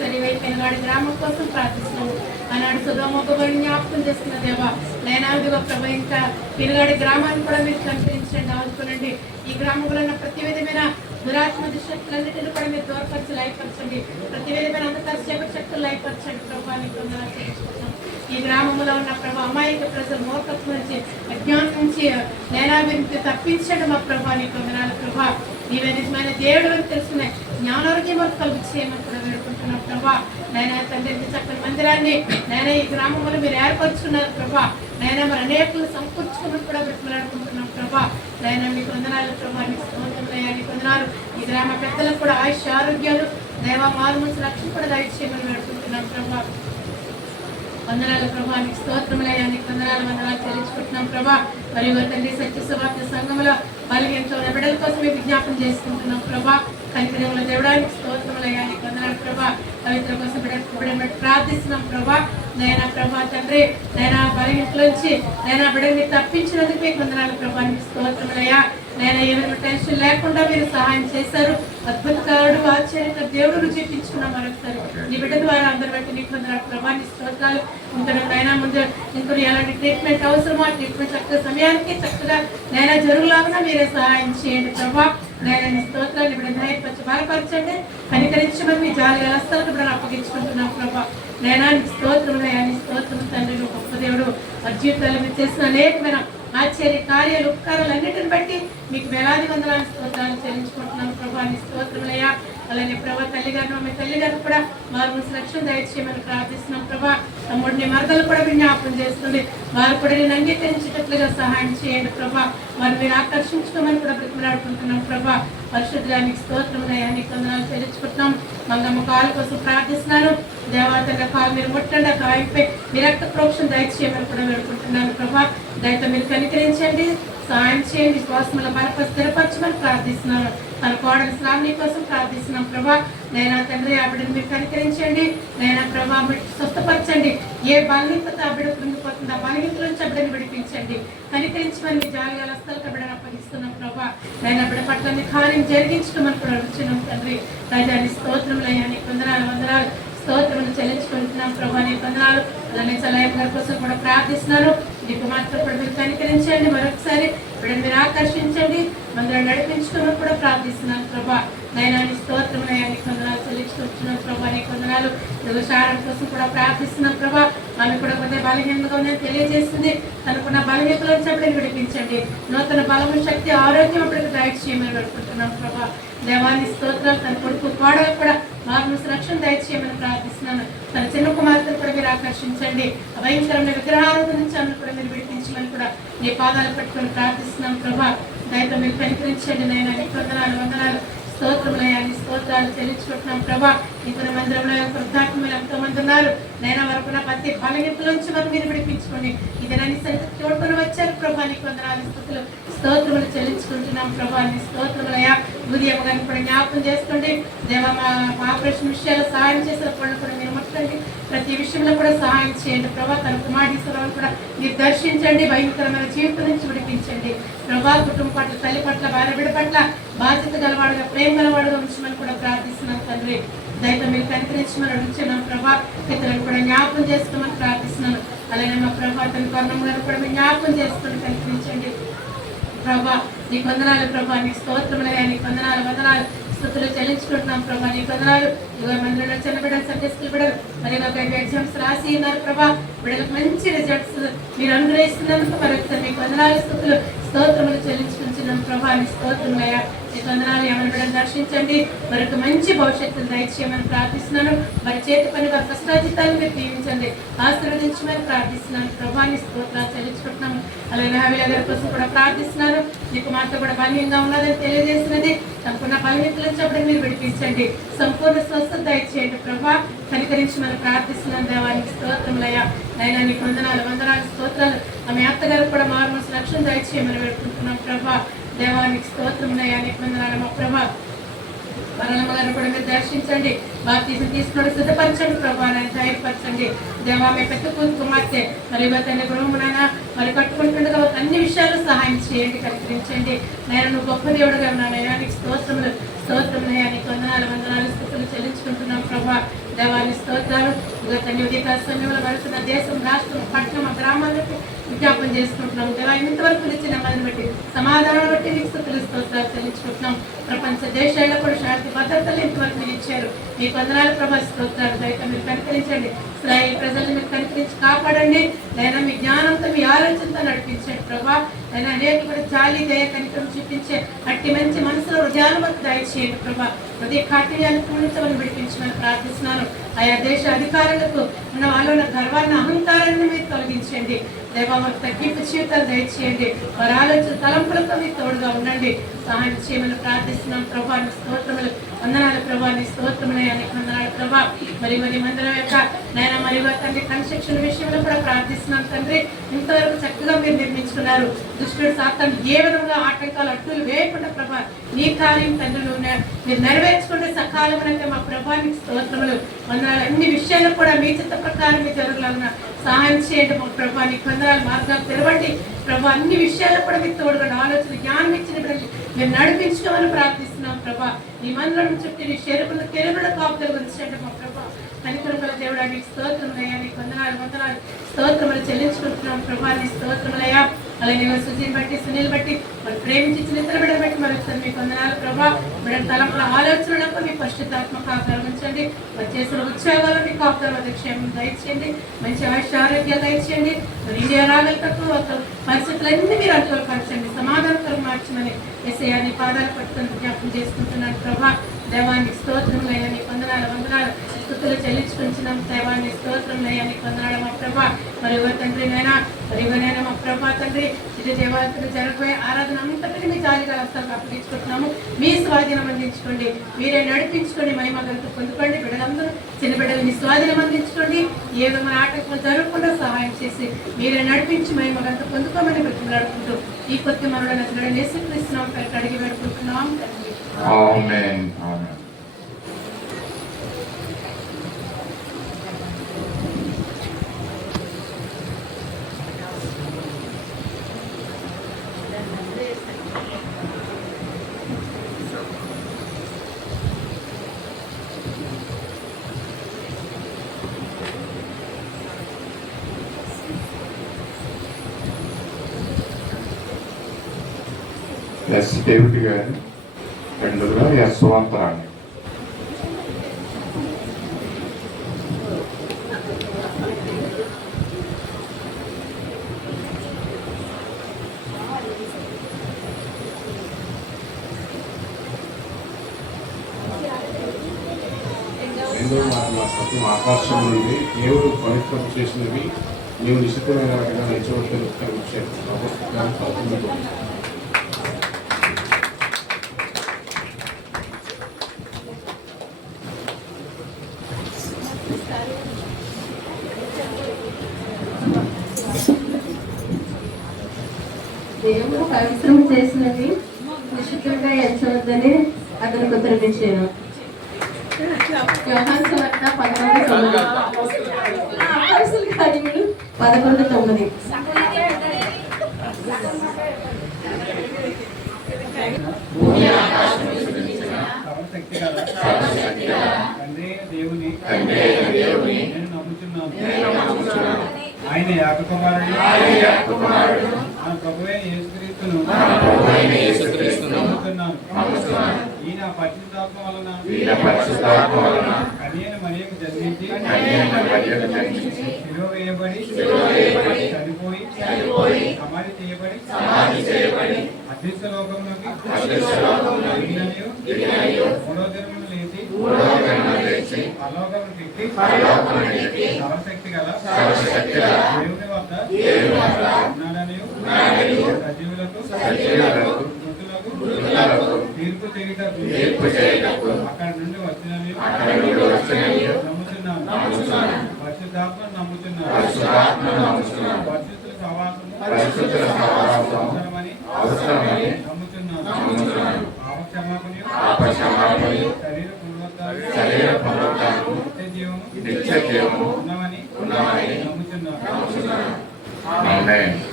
సరి పెనుగాడి గ్రామం కోసం ప్రార్థిస్తున్నాము. ఆనాడు సుధమొగ్గని జ్ఞాపకం చేస్తున్న దేవా నైనాదిగా ప్రభా ఇంకా పెనుగాడి గ్రామాన్ని కూడా మీరు సంచరించండి ఆదుకోనండి. ఈ గ్రామంలో ఉన్న ప్రతి విధమైన దురాత్మ దుశక్తులన్నింటినీ కూడా మీరు దూరపరిచి లయపరచండి. ప్రతి విధమైన అంధకార శక్తులు లయపరచండి ప్రభా. నీకు వందనాలు చెల్లించుకుంటున్నాం. ఈ గ్రామంలో ఉన్న ప్రభా అమాయక ప్రజలు మూర్ఖత్వం నుంచి అజ్ఞానం నుంచి నేనాభివృద్ధి తప్పించండి మా ప్రభా. నీకు వందనాలు ప్రభా. నీవే నిజమైన దేవుడు అని తెలుసుకున్నాయి జ్ఞానారోగ్యం వరకు కలుగుచేయమని కూడా వేడుకుంటున్నాం ప్రభా. నైనా తండ్రి చక్కని మందిరాన్ని నైనా ఈ గ్రామంలో మీరు ఏర్పరచుకున్నారు ప్రభా. నైనా మరి అనేకులు సమకూర్చుకుని కూడా పెట్టుకున్నాడుకుంటున్నాం ప్రభా. నైనా మీకు వందనాలు ప్రభా. నీకు స్తోత్రములయ్యా నీకు వందనాలు. ఈ గ్రామ పెద్దలకు కూడా ఆయుష్ ఆరోగ్యాలు దైవ మారుమూసి రక్షణ కూడా దయచేయమని వేడుకుంటున్నాం ప్రభా. వందనాలు ప్రభా. నీకు స్తోత్రములయ్యా నీకు వందనాలు వందనాలు చెల్లించుకుంటున్నాం ప్రభా. మరియు తండ్రి సత్య సువార్త సంఘంలో బలహీనతో ఉన్న బిడ్డల కోసం విజ్ఞాపన చేసుకుంటున్నాం ప్రభా. కనికరముల దేవుడానికి స్తోత్రములయ్యా నీకు వందనాలు ప్రభా. పవిత్ర కోసం బిడ్డను ప్రార్థిస్తున్నాం ప్రభా. నైనా ప్రభా తండ్రి నైనా బలహీనతలోంచి నైనా బిడ్డని తప్పించినందుకు మీకు వందనాలు ప్రభా. నీకు స్తోత్రములయ్యా. నైనా ఏమైనా టెన్షన్ లేకుండా మీరు సహాయం చేశారు. అద్భుతకారుడు ఆశ్చర్యంగా దేవుడు చూపించుకున్నాం మరొకసారి నీ బిడ్డ ద్వారా అందరి బట్టి నీకు వందనాలు ప్రభా. నీ స్తోత్రాలు ఇంకా నైనా ముందు ఇంకో ఎలాంటి ట్రీట్మెంట్ అవసరమో ఆ ట్రీట్మెంట్ చక్కగా సమయానికి చక్కగా నైనా జరుగులాగా మీరే సహాయం చేయండి ప్రభా. నైనా నీ స్తోత్రాలు ఇప్పుడు ధైర్యపరిచి బలపరచండి. కనికరించమని మీ జాలి వ్యవస్థలకు ఇప్పుడు అప్పగించుకుంటున్నాం ప్రభా. నైనా నీ స్తోత్రములయ్యా నీ స్తోత్రం తండ్రి గొప్ప దేవుడు మా జీవితాలు మీరు చేసిన అనేకమైన ఆశ్చర్య కార్యాలు ఉపకారాలు అన్నిటిని బట్టి మీకు వేలాది వందనాలు స్తోత్రాలు చెల్లించుకుంటున్నాం ప్రభా. నీ స్తోత్రములయ్యా అలానే ప్రభా తల్లి గారు మీ తల్లి గారు కూడా వారు రక్షణ దయచేయమని ప్రార్థిస్తున్నాం ప్రభా. తమ్ముడిని మరదలు కూడా విజ్ఞాపం చేస్తుంది, వారు కూడా నేను అంగీకరించేటట్లుగా సహాయం చేయండి ప్రభా. వారు మీరు ఆకర్షించుకోమని కూడా బ్రతిమలాడుకుంటున్నాం ప్రభా. పరిశుద్ధానికి స్తోత్రమునయ్యా, నీకు వందనాలు చెల్లించుకుంటున్నాం. మంగమ్మ కాలు కోసం ప్రార్థిస్తున్నాను, దేవతల కాలు మీరు ముట్టండి, ఆ గాయంపై మీ రక్త ప్రోక్షణ దయచేయమని కూడా వేడుకుంటున్నాను ప్రభా. దయతో మీరు కనికరించండి, సహాయం చేయండి, విశ్వాసముల బలపరి స్థిరపరచమని ప్రార్థిస్తున్నాను. తన కోడలి శ్రావణి కోసం ప్రార్థిస్తున్నాం ప్రభా. నైనా తండ్రి ఆ బిడ్డను మీరు కనికరించండి, నైనా ప్రభా స్వస్థపరచండి. ఏ బలహీనత ఆ బిడ్డ కృంగిపోతుంది, ఆ బలహీనత నుంచి ఆ బిడ్డను విడిపించండి. కనికరించమని మీ జాలిగా హస్తాలకు బిడ్డను అప్పగిస్తున్నాం ప్రభా. నైనా బిడ్డ పట్ల మీ కార్యం జరిగించమని కూడా అడుగుతున్నాం తండ్రి. రాజాని స్తోత్రములయ్యా, నీకు వందనాలు స్తోత్రములు చెల్లించుకుంటున్నాం ప్రభా, నీకు వందనాలు. అలానే చలయం గారి కోసం కూడా ప్రార్థిస్తున్నాను, నీకు మాత్రం కూడా మీరు కనికరించండి, మరొకసారి బిడ్డను మీరు ఆకర్షించండి, మందిరం నడిపించుకోమని కూడా ప్రార్థిస్తున్నాను ప్రభా. నైనా నీ స్తోత్రములయ్యా, నీకు వందనాలు చెల్లించుకుంటున్నాం ప్రభా, నీకు వందనాలు. శారం కోసం కూడా ప్రార్థిస్తున్నాం ప్రభా. ఆమె కూడా కొద్దిగా బలహీనంగా ఉందని తెలియజేస్తుంది, తనకున్న బలహీనతల నుంచి అప్పుడే విడిపించండి. నూతన బలము, శక్తి, ఆరోగ్యం అప్పటికి దయచేయమని పెట్టుకుంటున్నాం ప్రభా. దేవాన్ని స్తోత్రాలు. తన కొడుకు కోడలు కూడా మార్పు రక్షణ దయచేయమని ప్రార్థిస్తున్నాను. తన చిన్న కుమార్తెను కూడా మీరు ఆకర్షించండి, భయంకరమైన విగ్రహాల నుంచి ఆమెను కూడా మీరు విడిపించమని కూడా నీ పాదాలు పెట్టుకొని ప్రార్థిస్తున్నాం ప్రభా. దయతో మీరు కనికరించండి నైనా, నీకు వందనాలు స్తోత్రములయ్యా, నీ స్తోత్రాలు చెల్లించుకుంటున్నాం ప్రభా. ఇప్పుడు మందిరంలో వృద్ధాత్మలు ఎంతో మంది ఉన్నారు నైనా, వరకు ప్రతి బలహీనతల నుంచి మనం మీరు విడిపించుకోండి. ఇది నన్ను సరిగ్గా తోడుకొని వచ్చారు ప్రభా, నీకు వందనాలు స్తోత్రములు చెల్లించుకుంటున్నాం ప్రభా. నీ స్తోత్రములయ్యా. ఉదయం గారిని కూడా జ్ఞాపకం చేసుకోండి దేవా. మా ఆపరేషన్ విషయాలు సహాయం చేసిన పనులు కూడా మీరు ముట్టండి, ప్రతి విషయంలో కూడా సహాయం చేయండి ప్రభా. తన కుమార్తెలను కూడా మీరు దర్శించండి, భయంకరమైన జీవితం నుంచి విడిపించండి ప్రభా. కుటుంబం పట్ల, తల్లి పట్ల, భార్య బిడ్డ పట్ల బాధ్యత గలవాడుగా, ప్రేమ గలవాడుగా ఉంచమని కూడా ప్రార్థిస్తున్నాం తండ్రి. దయతో మీరు కనికరించమని అడుగుతున్నాం ప్రభా. ఇతరులను కూడా జ్ఞాపకం చేసుకోమని ప్రార్థిస్తున్నాను. అలాగే మా ప్రభా తన కర్ణం గారు కూడా మీరు జ్ఞాపకం చేసుకొని కనికరించండి ప్రభా. నీకు వందనాలు ప్రభా, నీకు స్తోత్రములయ్యా, నీకు వందనాలు స్తుతులు చెల్లించుకుంటున్నాం ప్రభా, నీకు వందనాలు. ఇదిగో మందిరంలో చిన్న బిడ్డలు, సండే స్కూల్ బిడ్డలు మరి ఒక ఎగ్జామ్స్ రాసి ఉన్నారు ప్రభా. బిడ్డలకు మంచి రిజల్ట్స్ మీరు అనుగ్రహిస్తున్నందుకు మరొకసారి మీకు వందనాలు, స్తోత్రములు చెల్లించుకుంటున్నాం ప్రభా. నీ స్తోత్రములయ్యా, నీకు వందనాలు. ఏమైనా బిడ్డను దర్శించండి, మరొక మంచి భవిష్యత్తును దయచేయమని ప్రార్థిస్తున్నాను. మరి చేతి పని వారి కష్టాజితాలు మీరు దీవించండి, ఆశీర్వదించమని ప్రార్థిస్తున్నాను ప్రభా. నీ స్తోత్రాలు చెల్లించుకుంటున్నాము. అలాగే హవిల గారి కోసం కూడా ప్రార్థిస్తున్నాను. నీకు మాతో కూడా బలహీనంగా ఉన్నదని తెలియజేసినది, తనకున్న బలహీనతల నుంచి అప్పుడు మీరు విడిపించండి, సంపూర్ణ స్వస్థత దయచేయండి ప్రభా. కనికరించమని ప్రార్థిస్తున్నాను దేవానికి స్తోత్రములయ్యా. నైనా నీకు వందనాలు స్తోత్రాలు. ఆమె అత్తగారు కూడా మారుమూసి రక్షణ దయచేయమని పెట్టుకుంటున్నాం ప్రభా. దేవానికి స్తోత్రములయ్యా, నీకు వందనాలు. మా ప్రభా మరణమ్మ గారిని కూడా మీరు దర్శించండి, బాప్తీసం తీసుకుని సిద్ధపరచండి ప్రభా, నన్ను ధైర్యపరచండి దేవా. మీ పెద్ద కుమార్తె మరి తన గృహమునైనా మరి కట్టుకుంటుండగా అన్ని విషయాలు సహాయం చేయండి, కనికరించండి. నేను నువ్వు గొప్ప దేవుడుగా ఉన్నానయ్యా, నీకు స్తోత్రములయ్యా, నీకు వందనాలు స్తుతులు చెల్లించుకుంటున్నాం ప్రభా. దేవాన్ని స్తోత్రాలు. తన ఉదయ సమయంలో వరుసన దేశం, రాష్ట్రం, పట్టణం, గ్రామాలకు విజ్ఞాపన చేసుకుంటున్నాం దేవా. ఇంతవరకు ఇచ్చిన మందిని బట్టి, సమాధానం బట్టి నీకు స్తోత్రాలు చెల్లించుకుంటున్నాం. ప్రపంచ దేశాల్లో కూడా శాంతి భద్రతలు ఇంతవరకు మీరు ఇచ్చారు, మీకు వందనాలు ప్రభా. స్తోత్రాలు. దయతో మీరు కనికరించండి, ఇశ్రాయేలు ప్రజలను మీరు కనికరించి కాపాడండి. నేను మీ జ్ఞానంతో, మీ ఆలోచనతో నడిపించండి ప్రభా. నేను అనేక కూడా జాలి, దయ, కనికరం చూపించే అట్టి మంచి మనసులో హృదయాలు వరకు దయచేయండి ప్రభా. హృదయ కాఠిన్యాన్ని పూర్ణించమని విడిపించమని ప్రార్థిస్తున్నాను. ఆయా దేశ అధికారులకు ఉన్న వాళ్ళ గర్వాన్ని, అహంకారాన్ని మీరు తొలగించండి దేవా. మాకు తగ్గింపు జీవితాలు దయచేయండి, వారి ఆలోచన తలంపులతో మీరు తోడుగా ఉండండి, సహాయం చేయమని ప్రార్థిస్తున్నాం ప్రభా. నీ స్తోత్రములు, వందనాలు ప్రభా. నీ స్తోత్రములయ్యా, నీకు వందనాలు ప్రభా. మరి మందిరం యొక్క నైనా మరి తండ్రి కన్స్ట్రక్షన్ విషయంలో కూడా ప్రార్థిస్తున్నాం తండ్రి. ఇంతవరకు చక్కగా మీరు నిర్మించుకున్నారు, దుష్టుడు సాతాను ఏ విధంగా ఆటంకాలు అడ్డులు వేయకుండా ప్రభా నీ కార్యం తండ్రి మీరు నెరవేర్చుకుంటే సకాలమైతే మా ప్రభానికి స్తోత్రములు, వందనాలు. అన్ని విషయాలు కూడా మీ చిత్త ప్రకారం మీ జరుగులాగా సహాయం చేయండి మా ప్రభా. నీకు వందనాలు. మార్గాలు తెరవండి ప్రభా. అన్ని విషయాల్లో కూడా మీకు తోడుగా ఆలోచన, జ్ఞానం ఇచ్చిన మీరు నడిపించుకోమని ప్రార్థిస్తున్నాం ప్రభా. నీ మందిరం చుట్టూ నీ శరీరంలో కెరుగుల కాపుదల గురించండి మా ప్రభా. కనికరముల దేవుడా, నీకు స్తోత్రములయ్యా, నీకు వందనాలు స్తోత్రములు చెల్లించుకుంటున్నాం ప్రభా. నీ స్తోత్రములయ్యా. అలాగే సుజీని బట్టి సునీల్ బట్టి మరి ప్రేమించిన ఇతర బిడ్డలు బట్టి మరొకసారి మీకు వందనాలు ప్రభా. బిడ్డ తలపుల ఆలోచనలకు మీ పరిశుద్ధాత్మ కాపుదల ఉంచండి. మరి చేసిన ఉత్సాహాలు మీ కాపుదల క్షేమం దయచేయండి. మంచి ఆరోగ్యాలు దయచేయండి. మరి ఇండియా రాగలటకు ఒక పరిస్థితులన్నీ మీరు అనుకూలపరచండి. సమాధానకరం మార్చమని యేసయ్య పాదాలు పట్టుకుని జ్ఞాపకం చేసుకుంటున్నాను ప్రభా. దేవానికి స్తోత్రములయ్యా, నీ వందనాలు స్తుతులు చెల్లించుకుంటున్నాం. దేవాన్ని స్తోత్రములయ్యా, నీ వందనాలు మా ప్రభా. మరి తండ్రి నైనా మా ప్రభా తండ్రి ఇది దేవాలయంలో జరగబోయే ఆరాధన అంతటిని మీ జాలిగా హస్తాలకు అప్పగించుకుంటున్నాము. మీ స్వాధీనం అందించుకోండి, మీరే నడిపించుకోండి, మహిమ గంట పొందుకోండి. బిడ్డలందరూ చిన్న బిడ్డలు మీ స్వాధీనం అందించుకోండి. ఏ విధమైన ఆటంకం జరగకుండా సహాయం చేసి మీరే నడిపించి మహిమ గంట పొందుకోమని బ్రతిమలాడుకుంటూ ఈ కొత్త మనలో యేసుక్రీస్తునామమున పేరిట అడిగి వేడుకుంటున్నాం తండ్రి. ఆమేన్. ఆమేన్. ఎస్ డేవిడ్ గారు, రెండుగా యశ్వంతరాణి. సత్యం ఆకాశం నుండి దేవుడు పవిత్రం చేసినవి నీవు నిశ్చితమైన వాటిగా నచ్చవలసిన విషయం. దేవుడు పవిత్రం చేసినది నిశ్చితంగా ఎంచవద్దని అతనికి ఉత్తరమిచ్చాను. యోహాను సువార్త 11:9. అపోస్తలుల కార్యములు 11:9. ఆయన యాకకుమారుడు మన ప్రభువైన యేసుక్రీస్తును నమ్ముతున్నాను. ఈయన పరిశుద్ధాత్మ వలన కన్యైన మరియకు జన్మించి శిలువ వేయబడి చనిపోయి సమాధి చేయబడి అదృశ్య లోకంలోకి మూడో దినమున లేచి పరలోకమును ఎక్కి సర్వశక్తి గల దేవుని వద్ద ఉన్నాడని సజీవులకు మృతులకు తీర్పు చేయుటకు అక్కడి నుండి వచ్చినవి నమ్ముతున్నాను. పరిశుద్ధాత్మను నమ్ముతున్నాను. పరిశుద్ధుల సహవాసము అవసరమని నమ్ముతున్నాను. పాపక్షమాపణయు శరీర పునరుద్ధానము నిత్య జీవము ఉన్నవని నమ్ముతున్నాను.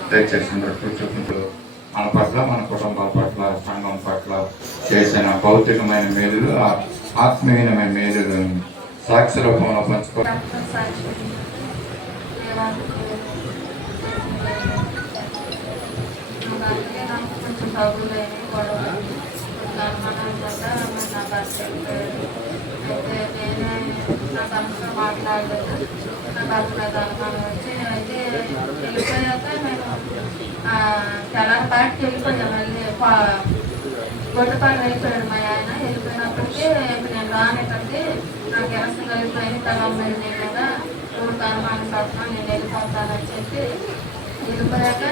దయచేసి కూర్చుంటూ మన పట్ల, మన కుటుంబాల పట్ల, సంఘం పట్ల చేసిన భౌతికమైన మేలులు, ఆత్మీయమైన మేలులు సాక్షి రూపంలో పంచుకోవడం. కొంచెం ప్రభులేని గొడవ నా భర్త అయితే నేనే నా భర్తతో మాట్లాడలేదు. నా భర్త మీద అనుమానం వచ్చి నేనైతే వెళ్ళిపోయాక నేను తెల్లపాటికి వెళ్ళిపోయాను. మళ్ళీ గొడ్డపాలు వెళ్ళిపోయాడు మా ఆయన. వెళ్ళిపోయినప్పటికీ ఇప్పుడు నేను రానేటప్పటికి నాకు ఎలసం కలిగిపోయింది. తగమ్మది నేను కదా ఊరికి అనుమానం పడుతున్నాను, నేను వెళ్ళిపోతానని చెప్పి వెళ్ళిపోయాక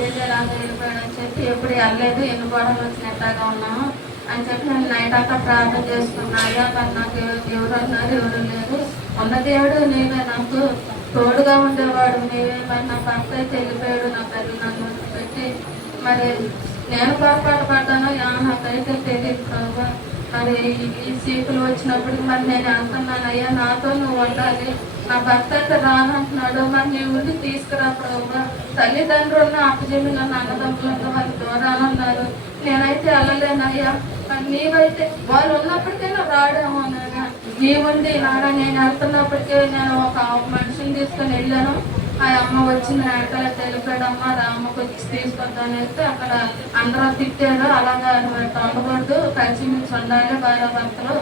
ఏం చేయాలి వెళ్ళిపోయాడని చెప్పి ఎప్పుడు వెళ్ళలేదు, ఎన్ని గొడవలు వచ్చినట్టుగా ఉన్నాము అని చెప్పి నేను నైట్ అంతా ప్రార్థన చేసుకున్నాయా. కానీ నాకు ఎవరు అన్నారు, ఎవరు లేదు. ఉన్న దేవుడు నేనే, నాకు తోడుగా ఉండేవాడు నేనే. మరి నా భర్త అయితే వెళ్ళిపోయాడు, నా తల్లి నన్ను పెట్టి మరి నేను పొరపాటు పడ్డాను నాకైతే తెలియదు ప్రభు. మరి ఈ సీకులు వచ్చినప్పటికి మరి నేను అంటున్నాను, అయ్యా నాతో నువ్వు ఉండాలి, నా భర్త అయితే రానంటున్నాడు, మరి నీ ఉండి తీసుకురా ప్రభు. తల్లిదండ్రులను అప్పచెమ్మిన అన్నదమ్ములను వాళ్ళు దూరాలన్నారు, నేనైతే వెళ్ళలేనయ్యా. మరి నీవైతే వాళ్ళు ఉన్నప్పటికైనా రాడేమో అనగా నీవుండి నాడా నేను వెళ్తున్నప్పటికే నేను ఒక మనిషిని తీసుకొని వెళ్ళాను. ఆ అమ్మ వచ్చిన వెంటనే తెలిపాడమ్మ రామ్మకి వచ్చి తీసుకొద్దామని వెళ్తే అక్కడ అందరూ తిట్టారు. అలాగా ఉండకూడదు, కలిసి నుంచి ఉండాలి భార్య భర్తలు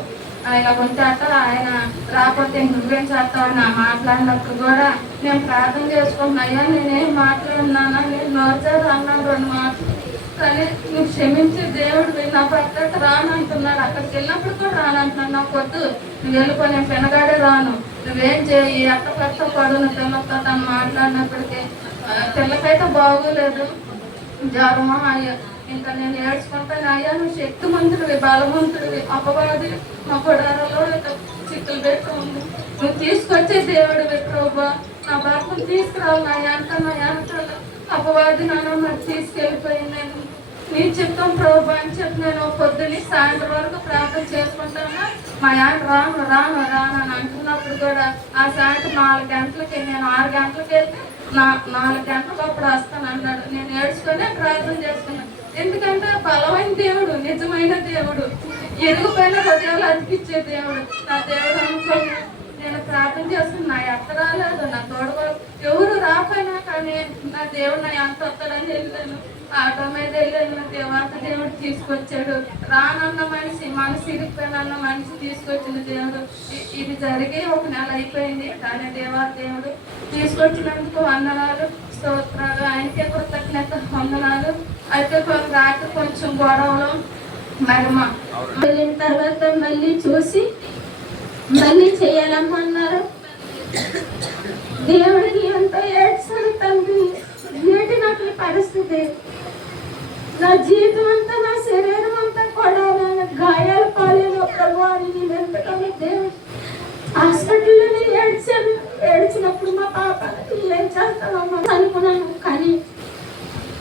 ఇలా ఉంచాక ఆయన రాకపోతే నువ్వేం చేస్తావు నా మాట్లాడినప్పుడు కూడా నేను ప్రార్థన చేసుకుంటున్నా. అయ్యా నేనేం మాట్లాడినానా, నేను నోచారు అన్నాను 2 మాటలు. కానీ నువ్వు క్షమించి దేవుడు నా పక్కకు రానంటున్నాడు. అక్కడికి వెళ్ళినప్పుడు కూడా రానంటున్నాడు. నాకు వద్దు, నువ్వు వెళ్ళిపో, నేను పెనగాడే రాను, నువ్వేం చేయి ఎక్క పెద్ద పడును పిల్లతో తను మాట్లాడినప్పటికీ పిల్లకైతే బాగోలేదు, జ్వరమా అయ్యా. ఇంకా నేను ఏడ్చుకుంటాను. అయ్యా నువ్వు శక్తిమంతుడివి, బలవంతుడివి, అపవాది మా గుడారంలో చిక్కులు పెట్టి ఉంది, నువ్వు తీసుకొచ్చే దేవుడివి ప్రభా, నా భర్తను తీసుకురావు నా వెనకాల అపవాది నన్ను మరి తీసుకెళ్ళిపోయింది. నీ చిత్తం ప్రభు అని చెప్పి నేను పొద్దుని సాయంత్రం వరకు ప్రార్థన చేసుకుంటాను. మా ఆయన రాను రాను రాను అని అంటున్నప్పుడు కూడా ఆ సాయంత్రం 4 గంటలకి, నేను 6 గంటలకి వెళ్తే 4 గంటలకు అప్పుడు వస్తాను అన్నాడు. నేను ఏడ్చుకొని ప్రార్థన చేసుకున్నాను. ఎందుకంటే బలమైన దేవుడు, నిజమైన దేవుడు, ఎరుగుపైన హృదయాలు అతికిచ్చే దేవుడు నా దేవుడు అనుకోని నేను ప్రార్థన చేసుకుని నా ఎత్త రాలేదు, నా తోడు ఎవరు రాకపోయినా కానీ నా దేవుడు నా ఎంత వస్తాడని వెళ్ళాను. ఆటో మీద వెళ్ళాను, దేవాత దేవుడు తీసుకొచ్చాడు. రానన్న మనిషి, మనసు ఇరిగిపోయినన్న మనిషి తీసుకొచ్చిన దేవుడు. ఇది జరిగి 1 నెల అయిపోయింది కానీ దేవాత దేవుడు తీసుకొచ్చినందుకు వందనాలు, స్తోత్రాలు, ఆయనకే కృతజ్ఞత వందనాలు. అయితే రాత్రి కొంచెం గొడవలు మరి వెళ్ళిన తర్వాత మళ్ళీ చూసి మళ్ళీ చేయాలమ్మన్నారు. దేవుడికి ఎంతో ఏడ్చాను తండ్రి, ఏంటి నాకు ఈ పరిస్థితి, నా జీవితం అంతా నా శరీరం అంతా కూడా గాయాల పాలేను ప్రభు అని నేను ఎంతగానో దేవుడు హాస్పిటల్లో ఏడ్చాను. ఏడ్చినప్పుడు మా పాప ఏం చేస్తామమ్మా అనుకున్నాను. కానీ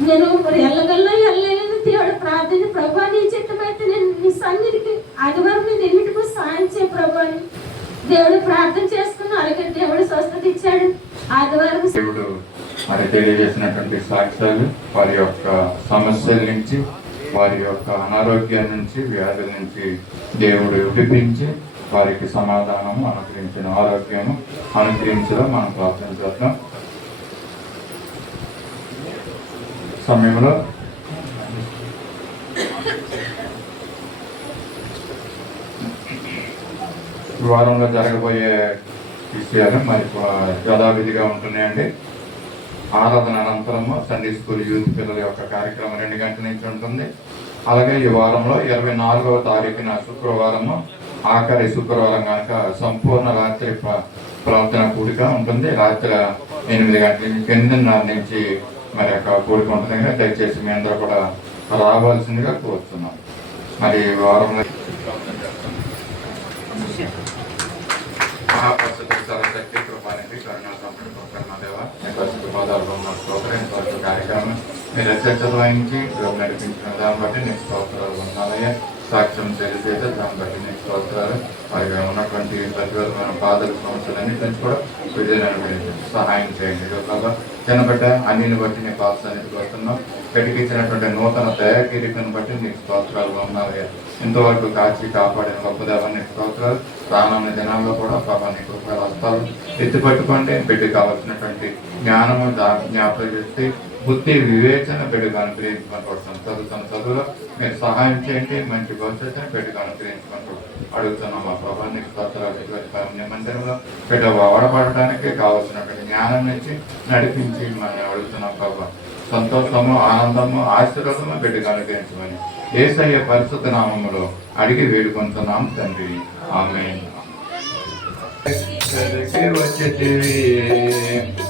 నేను వెళ్ళలేదు. దేవుడు ప్రార్థన ప్రభు నీ చిత్తమైతే నేను నీ సన్నిధికి ఆదివారం మీద ఎన్నిటికూ సాయం చేయ ప్రభు అని దేవుడు ప్రార్థన చేసుకున్నా. అలాగే దేవుడు స్వస్థత ఇచ్చాడు. ఆదివారం దేవుడు మరి తెలియజేసినటువంటి సాక్ష్యాలు, వారి యొక్క సమస్యల నుంచి, వారి యొక్క అనారోగ్యం నుంచి, వ్యాధుల నుంచి దేవుడు విడిపించి వారికి సమాధానము అనుగ్రహించిన, ఆరోగ్యము అనుగ్రహించడం మనం ప్రార్థన చేద్దాం. సమయంలో వారంలో జరగబోయే విషయాలు మరి యథావిధిగా ఉంటున్నాయండి. ఆరాధన అనంతరము సండే స్కూల్ యూత్ పిల్లల యొక్క కార్యక్రమం 2 గంటల నుంచి ఉంటుంది. అలాగే ఈ వారంలో 24వ తారీఖున శుక్రవారము, ఆఖరి శుక్రవారం కనుక సంపూర్ణ రాత్రి ప్రార్థన కూడిక ఉంటుంది. రాత్రి 8 గంటల నుంచి 8:30 నుంచి మరి యొక్క కూడిక ఉంటుంది. దయచేసి మీ అందరూ కూడా రావాల్సిందిగా కోరుతున్నాం. మరి వారంలో మహాపరిషత్ సర్వశక్తి కృపానికి కరుణా సంపద కరుణాదేవ పరిశుద్ధ పాదాలు ఉన్న స్తోత్రం కార్యక్రమం మీరు అత్యక్షత వహించి నడిపించిన దాన్ని బట్టి నీకు స్తోత్రాలు ఉన్నాయా, సాక్ష్యం తెలియజేస్తే దాన్ని బట్టి నీకు స్తోత్రాలు. మరి ఉన్నటువంటి ప్రతిరోజుమైన బాధల సమస్యలన్నింటినీ కూడా విజయాన్ని సహాయం చేయండి. ఈరోజు చిన్నబిడ్డ అన్నిని బట్టి నీ పాత్రనికి వస్తున్నాం. కటికించినటువంటి నూతన దయాకిరీటను బట్టి నీకు స్తోత్రాలు ఉన్నాయా. ఇంతవరకు కాచి కాపాడిన గొప్పదేవాన్ని స్తోత్రాలు. రానున్న దినాల్లో కూడా పాపా నీ కృప హస్తాలు ఎత్తిపట్టుకోండి. బిడ్డ కావాల్సినటువంటి జ్ఞానము జ్ఞాపకం చేసి బుద్ధి వివేచన బిడ్డగా అనుగ్రహించుకొని చదువుతున్న చదువులో మీరు సహాయం చేయండి. మంచి భవిష్యత్తుని బిడ్డగా అనుగ్రహించుకుంటూ అడుగుతున్నాం. మా ప్రభావ నీకు స్తోత్రాలు. మందిరంలో బిడ్డ వాడబడటానికి కావాల్సినటువంటి జ్ఞానం నుంచి నడిపించి మనం అడుగుతున్నాం. ప్రభావ సంతోషము, ఆనందము, ఆశీర్వాదము బిడ్డగా అనుగ్రహించమని యేసయ్య పరిశుద్ధ నామములో అడిగి వేడుకుంటున్నాం తండ్రి. ఆమేన్. వచ్చేటివి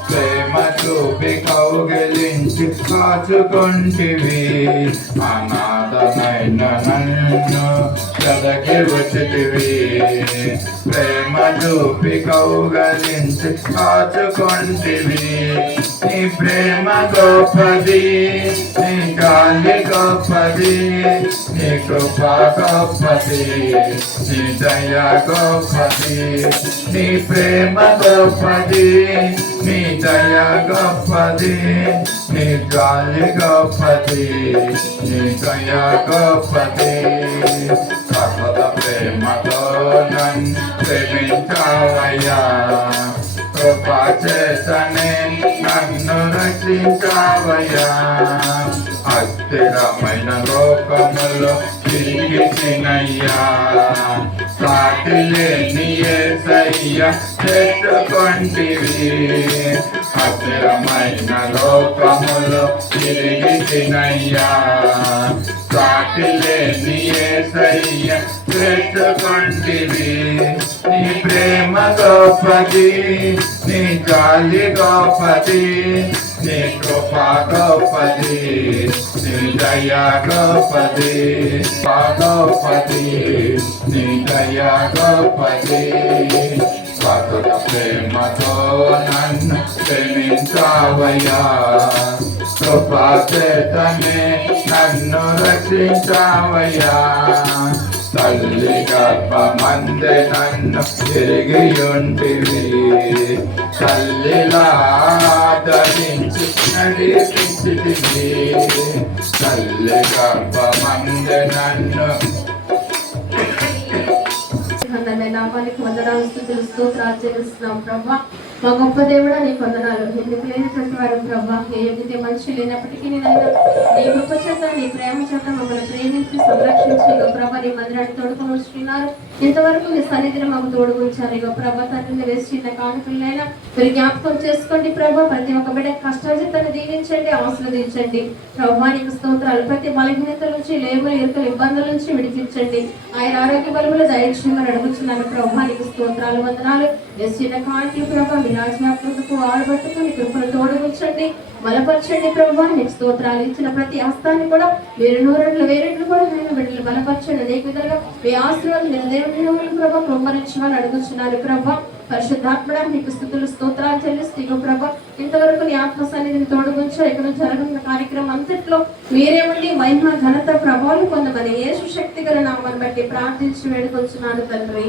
ప్రేమ చూపి కౌగిలించి కాచుకొంటివి, అనాథనైన నన్ను కదకి వచ్చేటివి. ప్రేమ చూపి కౌగిలించి కాచుకొంటివి. నీ ప్రేమ గొప్పది, నీ గాలి గొప్పది, నీ కృప గొప్పది, నీ దయ గొప్పది. నీ ప్రేమ గొప్పది, నీ దయ గొప్పది, నీ గాలి గొప్పది, నీ దయ గొప్పది. సర్వద ప్రేమతో నన్ను ప్రేమించావయ్యా, కృప కృప చేతనే నన్ను రక్షించావయ్యా అస్థిరమైన లోకములో తిరిగినయ్యా సాటి లేని యేసయ్య చెట్టుకొంటివి అస్థిరమైన లోకములో తిరిగినయ్యా సాటి లేని యేసయ్య చెట్టుకొంటివి నీ ప్రేమ గొప్పది నీ జాలి గొప్పది నీ కృప గొప్పది నీ దయా గొప్పది గొప్పది నీ దయా గొప్పది స్వతః ప్రేమతో నన్ను ప్రేమించావయ్యా కృపా చేతనే నన్ను రక్షించావయ్యా తల్లి గర్భమందే నన్ను తిరిగి ఉంటివి తల్లిలా ధరించి నడిపించితివి తల్లి గర్భమందే నన్ను నామానికి వందనాలు స్తుతులు స్తోత్రాలు చెల్లిస్తున్నాం ప్రభా మా గొప్ప దేవుడా నీ వందనాలు ఎందుకు లేనటువంటి వారు ప్రభా ఏ యోగ్యత మనిషి లేనప్పటికీ నీ కృప చేత నీ ప్రేమ చేత మమ్మల్ని ప్రేమించి సంరక్షించి ప్రభా నీ మందిరాన్ని తోడుకొని వస్తున్నారు ఇంతవరకు మీ సన్నిధిని మాకు తోడుకుంటారు ప్రభా తండ్రిని వేసి చిన్న కానుకలైనా మీరు జ్ఞాపకం చేసుకోండి ప్రభా ప్రతి ఒక్క బిడ్డ కష్టాజితాన్ని దీవించండి ఆశీర్వదించండి ప్రభా నీకు స్తోత్రాలు ప్రతి బలహీనతల నుంచి లేబులు ఇరుకల ఇబ్బందుల నుంచి విడిపించండి ఆయన ఆరోగ్య బలములు దయచేయమని అడుగుతున్నాను ప్రభా నీకు స్తోత్రాలు వందనాలు చిన్న కానుకలు ప్రభా వినాశనాత్మకు ఆడబట్టుకుని కృపను తోడుగుంచండి బలపరచండి ప్రభా నీకు స్తోత్రాలు ఇచ్చిన ప్రతి హస్తాన్ని కూడా మీరు నూరెట్లు వేరెట్లు కూడా నేను బిడ్డలు బలపరచండి అనేక విధాలుగా మీ ఆశీర్వాదం నేను దేవుని ప్రభా కృమ్మరించమని అడుగుతున్నాను ప్రభా పరిశుద్ధాత్మడా నీకు స్తుతులు స్తోత్రాలు చెల్లిస్తూ ప్రభా ఇంతవరకు నీ ఆత్మ సన్నిధిని తోడుగుంచు ఇక్కడ జరగనున్న కార్యక్రమం అంతట్లో మీరే ఉండి మహిమ ఘనత ప్రభావాలు పొందమని యేసు శక్తి గల నామాన్ని బట్టి ప్రార్థించి వేడుకొచ్చున్నాను తండ్రి.